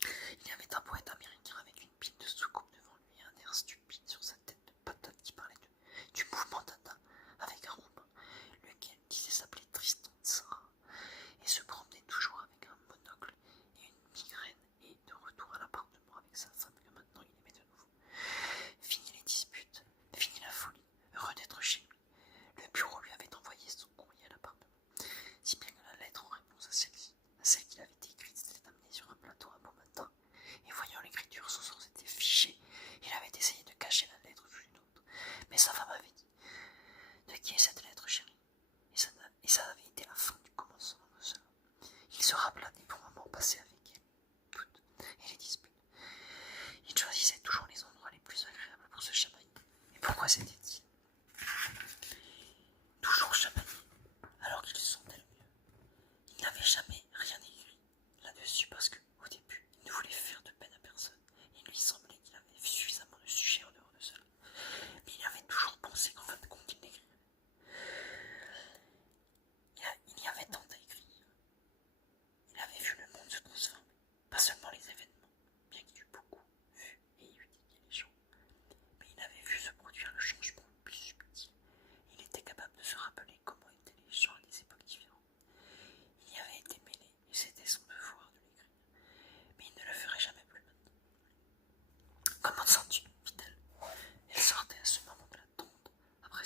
il y avait un poète américain avec une pile de soucoupe devant lui et un air stupide sur sa tête de patate qui parlait du mouvement d'Anna avec un roumain, lequel disait s'appeler Tristan Tzara, et se promenait toujours avec un monocle et une migraine, et de retour à l'appartement avec sa femme que maintenant il aimait de nouveau. Fini les disputes, fini la folie, heureux d'être chez lui. Le bureau lui avait envoyé son courrier à l'appartement, si bien que la lettre en réponse à celle qu'il avait écrite, s'était amenée sur un plateau un beau matin, et voyant l'écriture, son sang s'était fiché. Il avait essayé de cacher la lettre sous une autre, mais sa femme avait dit « De qui est cette lettre, chérie ?» Et ça avait été la fin du commencement de cela. Il se rappela des bons moments passés avec elle, toutes, et les disputes. Il choisissait toujours les endroits les plus agréables pour se chamailler. Et pourquoi c'était-il toujours chamaillé, alors qu'il se sentait le mieux? Il n'avait jamais rien écrit là-dessus parce que, au début, il ne voulait faire de peine à personne. Il lui semblait qu'il avait suffisamment de sujets en dehors de cela. Mais il avait toujours pensé qu'en fin de compte, il n'écrirait. Il y avait tant à écrire. Il avait vu le monde se transformer, pas seulement les événements, bien qu'il eût beaucoup vu et étudié les gens, mais il avait vu se produire le changement le plus subtil. Il était capable de se rappeler comment étaient les gens à des époques différentes. Il y avait été mêlé et c'était son devoir de l'écrire, mais il ne le ferait jamais plus maintenant. Comment te sens-tu ? Fit-elle. Elle sortait à ce moment de la tente, après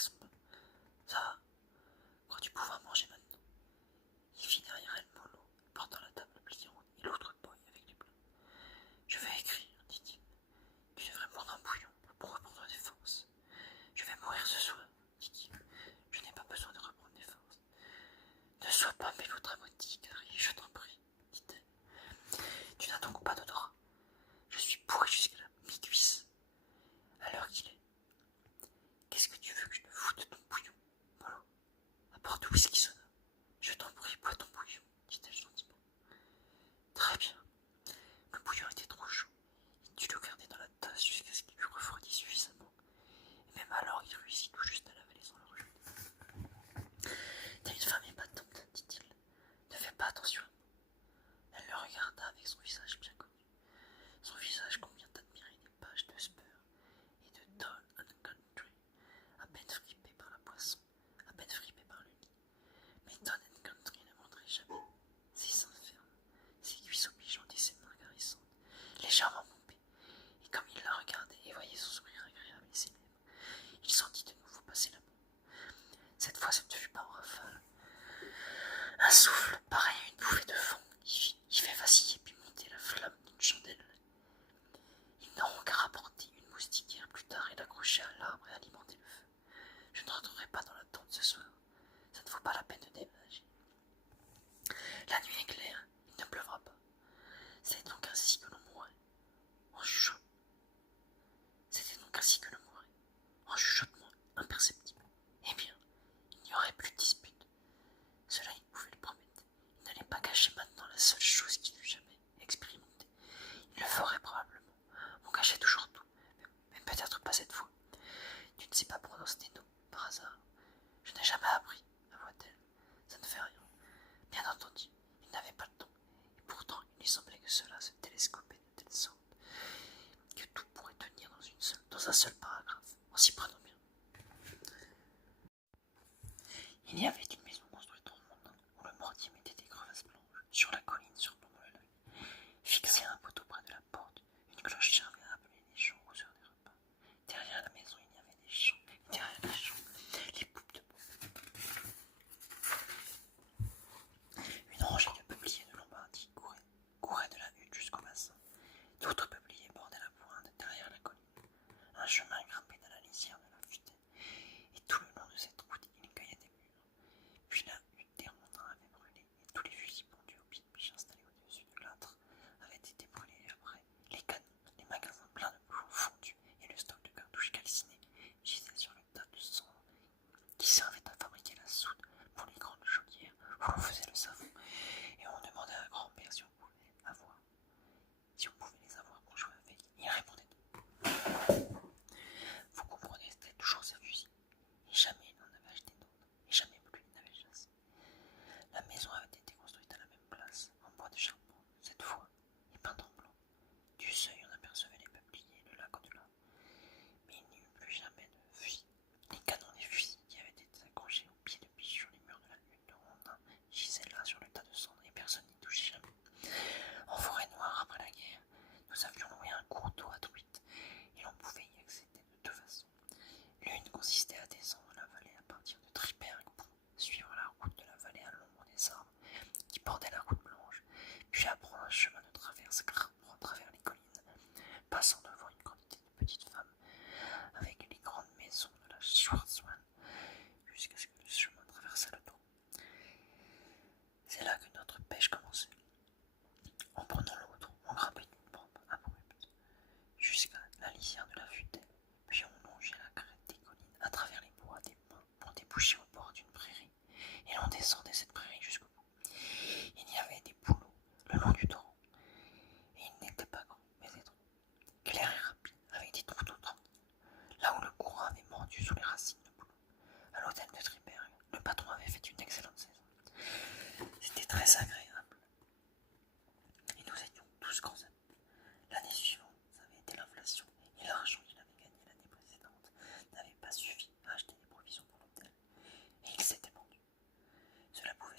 seule chose qu'il n'eût jamais expérimentée. Il le ferait probablement. On cachait toujours tout, mais peut-être pas cette fois. Tu ne sais pas prononcer des noms, par hasard. Je n'ai jamais appris, avoua-t-elle. Ça ne fait rien. Bien entendu, il n'avait pas le temps, et pourtant il lui semblait que cela se télescopait de telle sorte que tout pourrait tenir dans un seul paragraphe, en s'y prenant bien. Il y avait une maison construite en montant où le mortier mettait des crevasses blanches sur la colline surplombant le lac. Fixée à un poteau près de la porte, une cloche servait à appeler les gens aux heures des repas. Derrière la maison, il y avait des champs, et derrière les champs, les poupes de bois. Une rangée de peupliers de Lombardie courait de la hutte jusqu'au bassin. D'autres peupliers bordaient la pointe derrière la colline. Un chemin grimpait à la lisière de la futaie, et tout le long de cette route, il cueillait des mûres. Puis la hutte des rondins avait brûlé, et tous les fusils pendus aux pieds de biche installés au-dessus de l'âtre avaient été brûlés. Après, les canons, les magasins pleins de plomb fondus et le stock de cartouches calcinées gisaient sur le tas de cendres qui servait à fabriquer la soude pour les grandes chaudières où l'on faisait le savon, et on demandait à grand-père si on pouvait les avoir pour jouer avec. Il répondait non. Vous comprenez, c'était toujours ses fusils, et jamais il n'en avait acheté d'autres, et jamais plus il n'avait chassé. La maison avait été construite à la même place, en bois de charpente, cette fois, et peinte en blanc. Du seuil, on apercevait les peupliers et le lac au-delà, mais il n'y eut plus jamais de fusils. Les canons des fusils qui avaient été accrochés au pied de biche sur les murs de la hutte de rondins gisaient là sur le tas de cendres, et personne n'y touchait jamais. En forêt noire, après la guerre, nous avions loué un cours d'eau à truite, et l'on pouvait y accéder de deux façons. L'une consistait à descendre la vallée à partir de Triberg pour suivre la route de la vallée à l'ombre des arbres qui bordaient la route blanche, puis à prendre un chemin de traverse grimpant à travers les collines, passant devant une quantité de petites femmes avec les grandes maisons de la Schwarzwald, jusqu'à ce que le chemin traversât le dos. C'est là que notre pêche commençait. En prenant l'autre, on grimpait une pente abrupte jusqu'à la lisière de la futaie, puis on longeait la crête des collines à travers les bois des pins pour déboucher au bord d'une prairie, et l'on descendait cette prairie jusqu'au bout. Il y avait des bouleaux le long du torrent, et ils n'étaient pas grands, mais étroits, clairs et rapides, avec des trous tout droits, là où le courant avait mordu sous les racines de bouleaux. À l'hôtel de Triberg, le patron avait fait une excellente saison. C'était très agréable, et nous étions tous grands amis. L'année suivante, ça avait été l'inflation, et l'argent qu'il avait gagné l'année précédente n'avait pas suffi à acheter des provisions pour l'hôtel, et il s'était vendu. Cela pouvait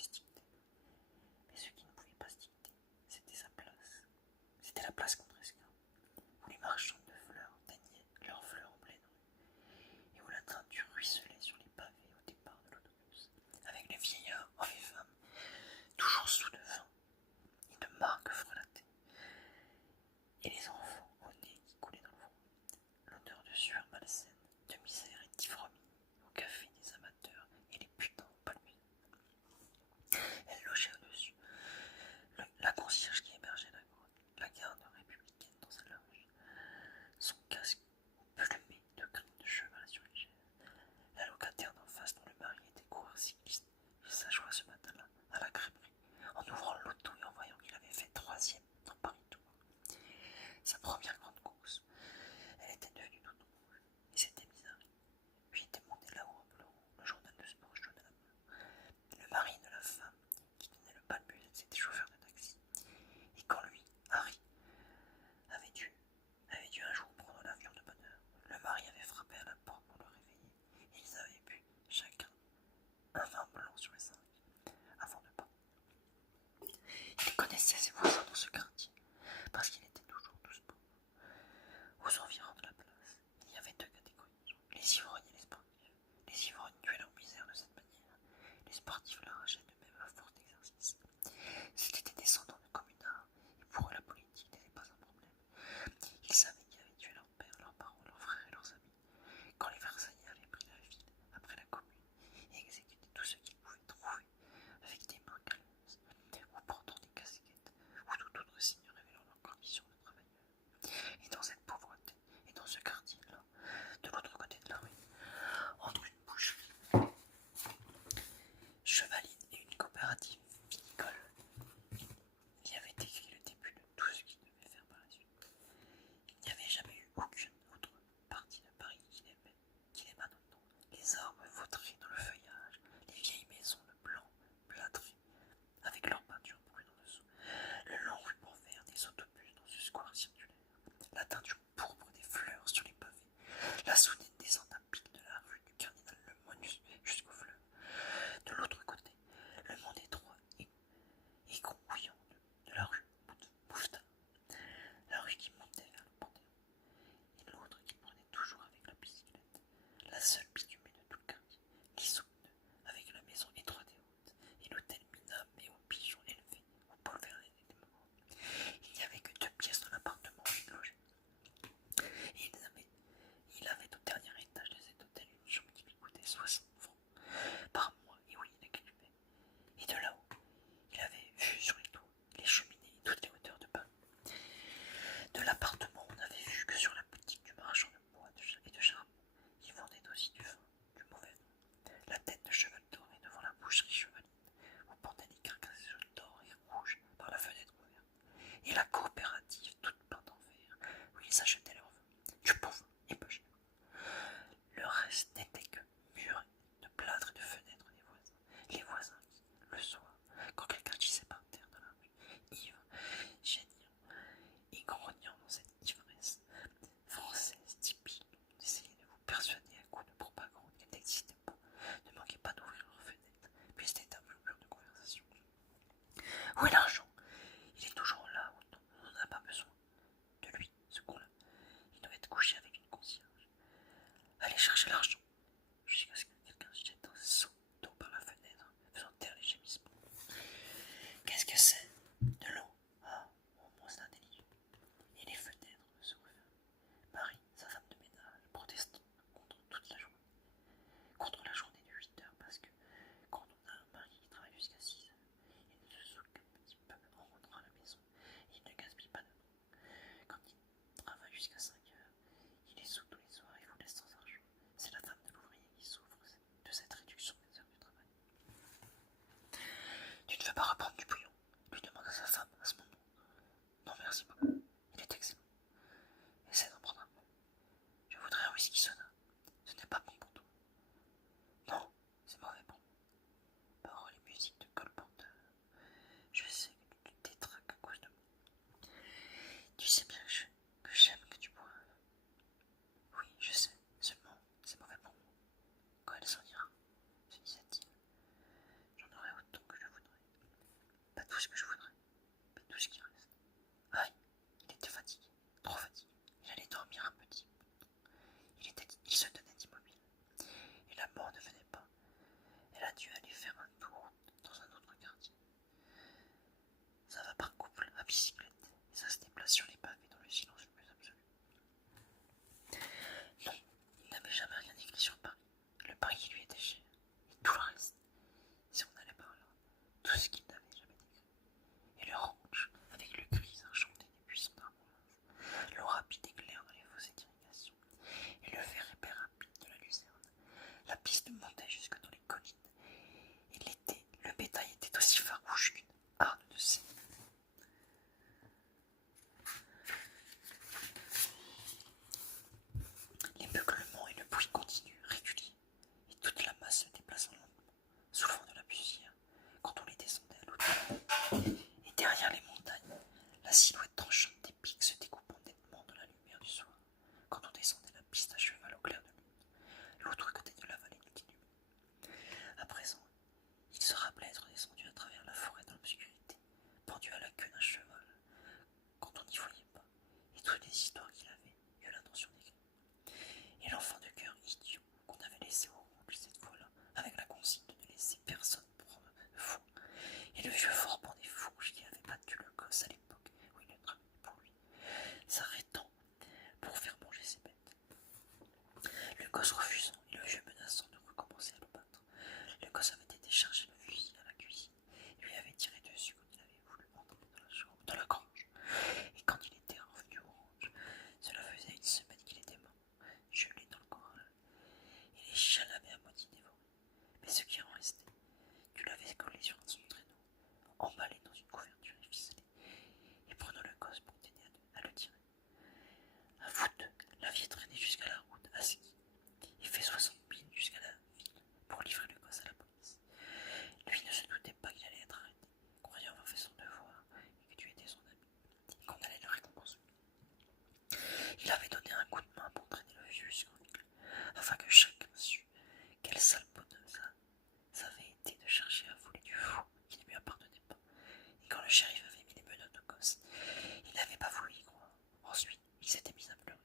s'était mis à pleurer.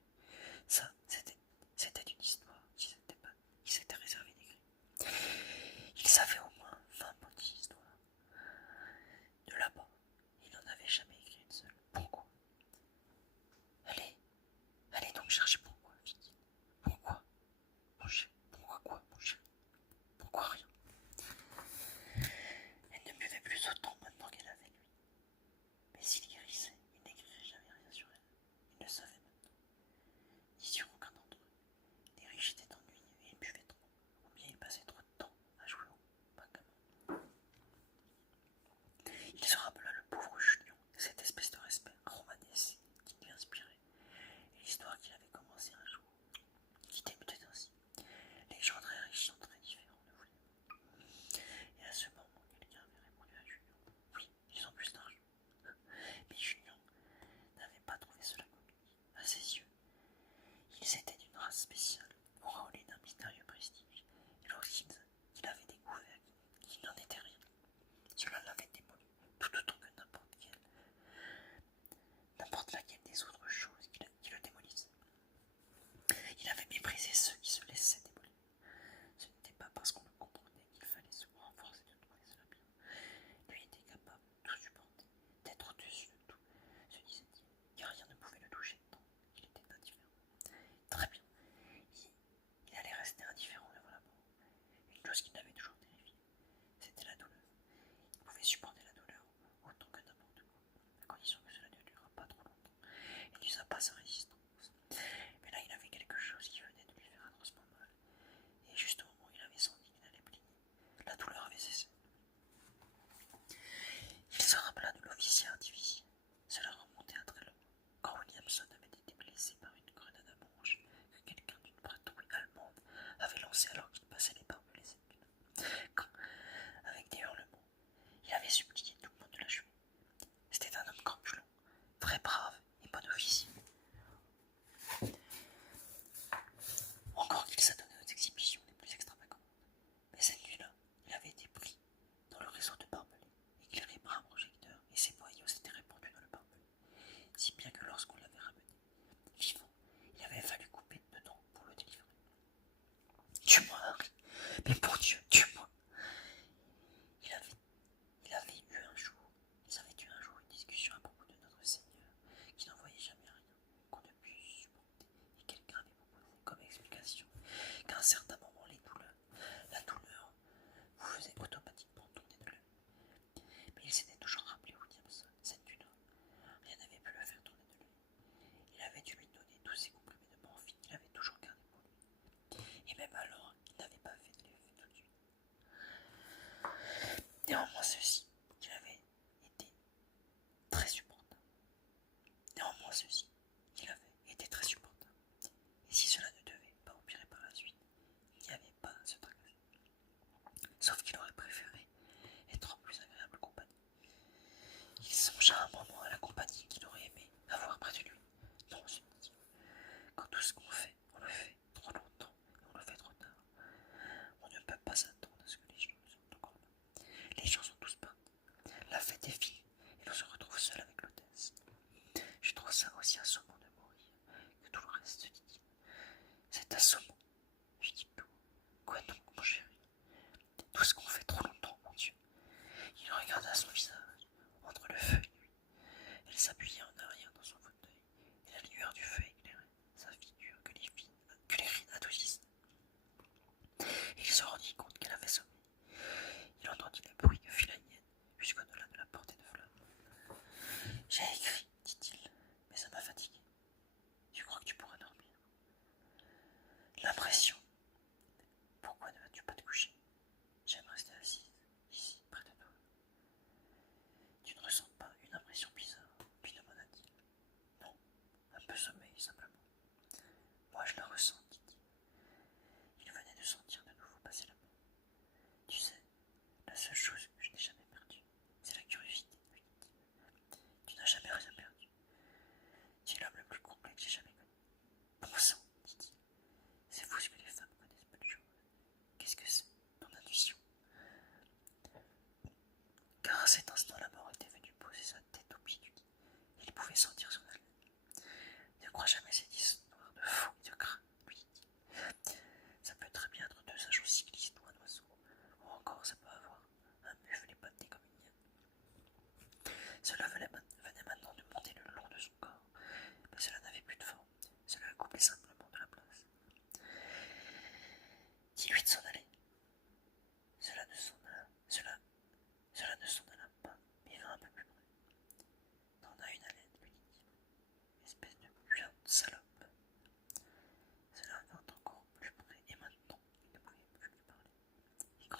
Ça, c'était une histoire qui s'était réservée d'écrire. Il savait au moins 20 petites histoires. De là-bas, il n'en avait jamais écrit une seule. Pourquoi? Allez donc chercher pourquoi, fit-il. Pourquoi, mon chéri? Pourquoi quoi, mon chéri? Pourquoi rien? Elle ne buvait plus autant maintenant qu'elle avait lui. Mais s'il guérissait, il n'écrirait jamais rien sur elle. Il ne savait maintenant, ni sur aucun d'entre eux. Les riches étaient ennuyeux et ils buvaient trop, ou bien ils passaient trop de temps à jouer au backgammon. Il se rappela le pauvre Julien, cette espèce de respect romanesque qui lui inspirait, et l'histoire qu'il avait commencée un jour, qui débutait ainsi. Les gens très riches sont très différents de vous. Et à ce moment, quelqu'un avait répondu à Julien. Oui, ils ont plus d'argent. Mais Julien n'avait pas trouvé cela comique. À ses yeux, ils étaient d'une race spéciale, auréolés d'un mystérieux prestige, et lorsqu'il avait découvert qu'il n'en était rien, cela l'avait démoli, tout autant que n'importe laquelle des autres choses qui le démolissaient. Il avait méprisé ceux qui se laissaient démolir. Ce n'était pas parce qu'on le comprenait qu'il fallait se renforcer de trouver cela bien. Lui était capable de tout supporter, d'être au-dessus de tout, se disait-il, car rien ne pouvait le toucher tant qu'il était indifférent. Très bien, il allait rester indifférent devant la mort. Une chose qui l'avait toujours terrifié, c'était la douleur. Il pouvait supporter la douleur autant que n'importe quoi, à condition que cela ne durera pas trop longtemps et n'usa pas sa résistance. Mais là, il avait quelque chose qui venait de lui faire atrocement mal, et juste au moment où il avait senti qu'il allait plier, la douleur avait cessé. Il se rappela de l'officier artificiel. Cela remontait à très loin, quand Williamson avait été blessé par une grenade à manche que quelqu'un d'une patrouille allemande avait lancée alors qu'il passait les barbelés éclats. Quand, avec des hurlements, il avait supplié tout le monde de la jouer. C'était un homme corpulent, très brave et bon officier. Encore qu'il s'adonnait aux exhibitions les plus extravagantes. Mais cette nuit-là, il avait été pris dans le réseau de barbelés, éclairé par un projecteur, et ses boyaux s'étaient répandus dans le barbelé, si bien que lorsqu'on l'avait ramené, vivant, il avait fallu couper dedans pour le délivrer. Tue-moi, Harry, mais pour Dieu, tue-moi. Ils avaient eu un jour une discussion à propos de notre Seigneur, qui n'en voyait jamais rien qu'on ne pût supporter, et quelqu'un avait proposé comme explication qu'à un certain moment la douleur vous faisait automatiquement tourner de l'œil. Mais il s'était toujours rappelé Williamson cette nuit-là. Rien n'avait pu le faire tourner de l'œil. Il avait dû lui donner tous ses comprimés de morphine qu'il avait toujours gardés pour lui. Et même alors, il n'avait pas fait de l'effet tout de suite. Néanmoins, ceci, qu'il avait été très supportable. Et si cela ne devait pas empirer par la suite, il n'y avait pas à se tracasser. Sauf qu'il aurait préféré être en plus agréable compagnie. Il songea un moment à la compagnie qu'il aurait aimé avoir près de lui. Non, se dit-il, quand tout ce qu'on fait, on le fait trop longtemps et on le fait trop tard. On ne peut pas s'attendre à ce que les gens soient encore là. Les gens sont tous partis. La fête est finie et l'on se retrouve seul avec l'hôtesse. Je trouve ça aussi assommant de mourir que tout le reste, dit-il. C'est assommant, lui dit tout. Quoi donc, mon chéri? Tout ce qu'on fait trop longtemps, mon Dieu. Il regarda son visage, entre le feu et lui. Elle s'appuyait en arrière dans son fauteuil, et la lueur du feu éclairait sa figure que les rines adoucissaient. Et il se rendit compte qu'elle avait sommeil. Il entendit le bruit que fit la hyène jusqu'au-delà de la portée de flamme. J'ai écrit, dit-il, mais ça m'a fatigué. Tu crois que tu pourras dormir? L'impression. Pourquoi ne vas-tu pas te coucher? J'aime rester assise, ici, près de toi. Tu ne ressens pas une impression bizarre? Lui demanda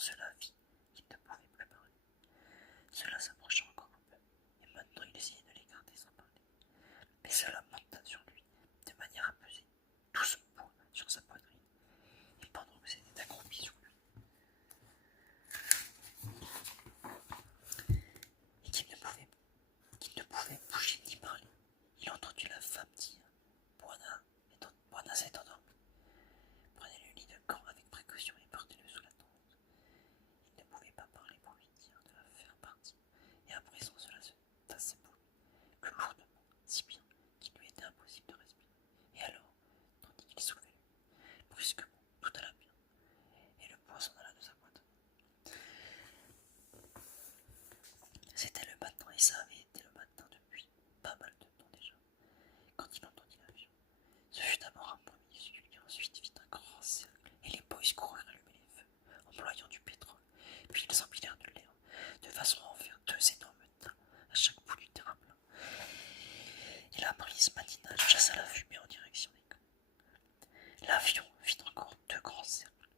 cela vit qu'il ne pouvait plus parler. Cela s'approcha encore un peu, et maintenant il essayait de l'écarter sans parler. Mais cela monta sur lui, de manière à peser tout son poids sur sa poitrine, et pendant que c'était accroupi sur lui, et qu'il ne pouvait bouger ni parler, il entendit la femme dire Buana s'est endormi. Prenez le lit de camp avec précaution et portez-le sous la tente. Il ne pouvait pas parler pour lui dire de la faire partir, et à présent cela se tassait pour lui, plus lourdement, si bien qu'il lui était impossible de respirer. Et alors, tandis qu'il soulevait le lit, brusquement, tout alla bien, et le poids s'en alla de sa poitrine. C'était le matin, et ça avait été le matin depuis pas mal de temps déjà, quand il entendit l'avion. Ce fut d'abord un point minuscule qui ensuite fit un grand cercle, et les boys coururent allumer les feux, employant du pétrole, puis ils empilèrent de l'herbe, de façon à en faire 2 énormes tas à chaque bout du terrain plat. Et la brise matinale chassa la fumée en direction des camps. L'avion fit encore 2 grands cercles,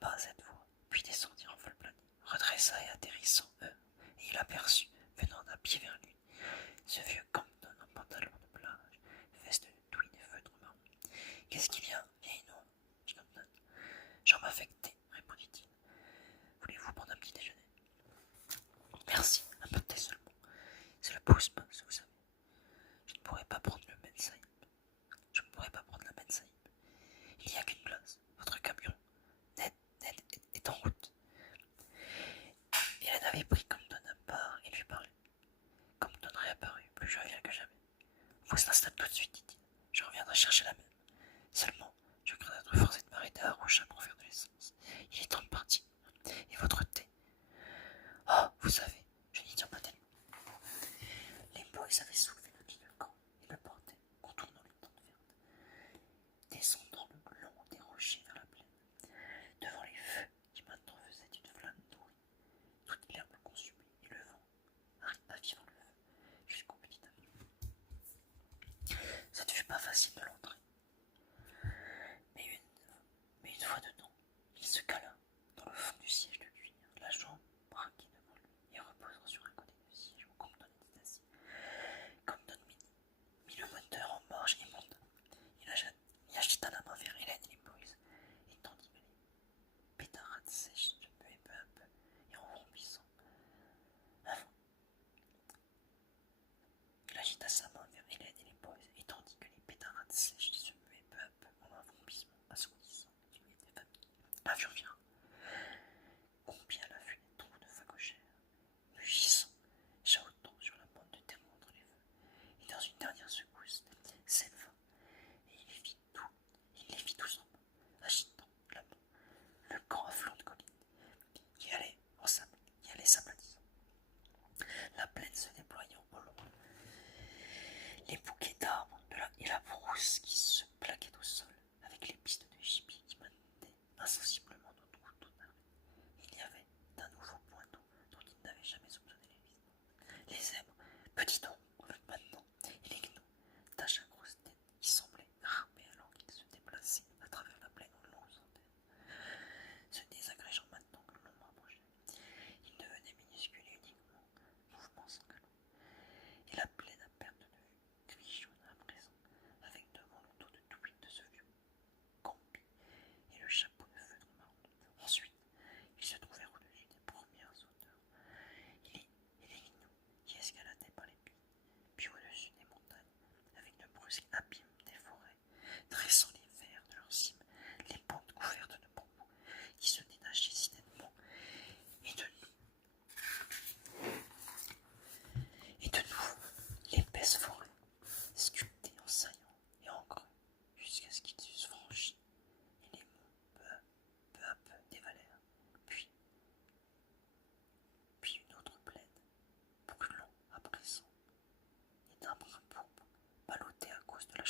bas cette fois, puis descendit en vol plané, redressa et atterrit sans heurts, et il aperçut, venant d'un pied vers lui, ce vieux Campton en pantalon de plage, veste de tweed et feutre marron. Qu'est-ce qu'il y a, vieille noire dit Campton. J'en m'affectais, répondit-il. Voulez-vous prendre un petit déjeuner? Merci, un peu de thé seulement. C'est le pousse-pince, vous savez. Je ne pourrais pas prendre le Mensaïb. Je ne pourrais pas prendre la Mensaïb. Il n'y a qu'une place. Votre camion, Ned est en route. Hélène avait pris Campton à part et lui parlait. Campton réapparut, plus jovial que jamais. Faut s'installer tout de suite, dit-il. Je reviendrai chercher la même. Seulement, je crains d'être forcé de m'arrêter à Rocha pour faire de l'essence. Il est temps de partir. Et votre thé? Oh, vous savez, je n'y tiens pas tellement. Les boys avaient soulevé le lit de camp et le portaient, contournant les tentes vertes, descendant le long des rochers vers la plaine, devant les feux qui maintenant faisaient une flamme nourrie, toute l'herbe consumée et le vent avivant le feu jusqu'au petit avion. Ça ne fut pas facile de l'entrer. Mais une fois dedans, il se cala dans le fond du siège de cuir, la jambe braquée devant lui et reposant sur un côté du siège où Campton était assis. Campton mit le moteur en marche et monta. Il agita la main vers Hélène et les boys, et tandis que les pétarades sèches se muaient peu à peu et en rompissant Il agita sa main vers Hélène et les boys, et tandis que les pétarades sèches se muaient peu à peu en un vrombissement assourdissant qui lui était familier. L'avion vira, combien la fenêtre de fagochère, mugissant, chahutant sur la bande de terre entre les feux, et dans une dernière secousse, s'éleva, et il les vit tous en bas, agitant la main, le grand afflot de collines, qui allait s'aplatissant, la plaine se déployant au loin, les bouquets d'arbres et la brousse qui se plaquaient au sol, avec les pistes de gibier qui maintenaient insensiblement notre route au arrêt. Il y avait d'un nouveau point d'eau dont il n'avait jamais soupçonné l'existence. Les zèbres, petits dons, maintenant, et les gnous, taches à grosses têtes qui semblaient ramper alors qu'ils se déplaçaient à travers la plaine en longues antennes, se désagrégeant maintenant que l'ombre approchait. Ils devenaient minuscules et uniquement mouvements sanglants. Et la plaine à perte de vue, gris jaune à présent, avec devant le dos de tweed de ce vieux campi et le chapeau de feutre marron. Ensuite, ils se trouvèrent au-dessus des premières hauteurs, et les gnous qui escaladaient par les pieds, puis au-dessus des montagnes, avec de brusques abîmes des forêts, dressant les verres de leurs cimes, les pentes couvertes de bambous qui se détachaient si nettement, et de nouveau l'épaisse forêt, sculptée en saillant et en creux, jusqu'à ce qu'ils eussent franchi, et les monts peu à peu dévalèrent, puis une autre plaine, brûlant à présent, et d'un brun pourpre, ballottée à cause de la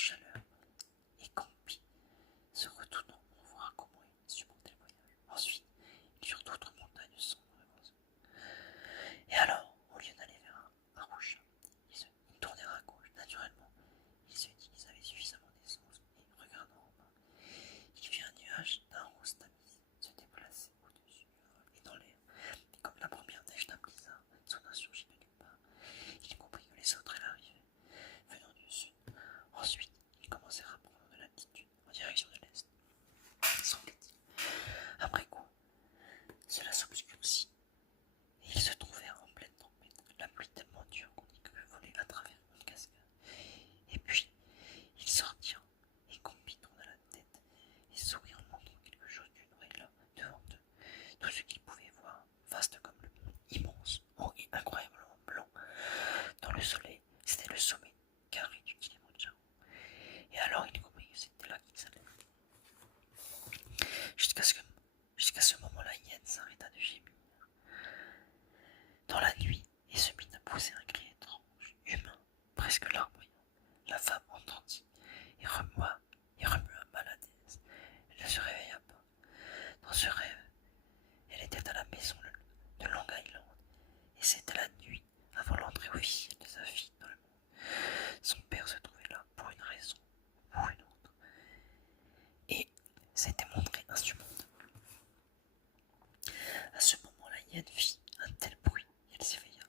presque larmoyant. La femme entendit et remua mal à l'aise. Elle ne se réveilla pas. Dans ce rêve, elle était à la maison de Long Island, et c'était la nuit avant l'entrée officielle de sa fille dans le monde. Son père se trouvait là pour une raison ou pour une autre, et s'était montré insurmontable. À ce moment, la hyène fit un tel bruit qu'elle s'éveilla,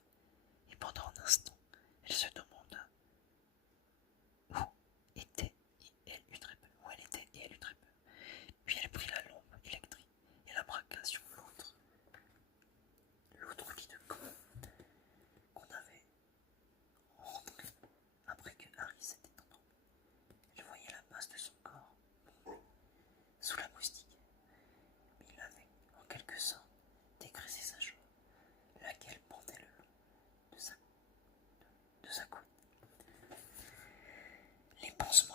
et pendant un instant, elle se demanda où était et elle eut très peur. Où elle était et elle eut très peur. Puis elle prit la lampe électrique et la braqua sur l'autre lit de camp qu'on avait rentré après que Harry s'était endormi. Elle voyait la masse de son corps sous la moustique, mais il avait en quelque sorte dégraissé sa jambe, laquelle pendait le long de sa côte. Les pansements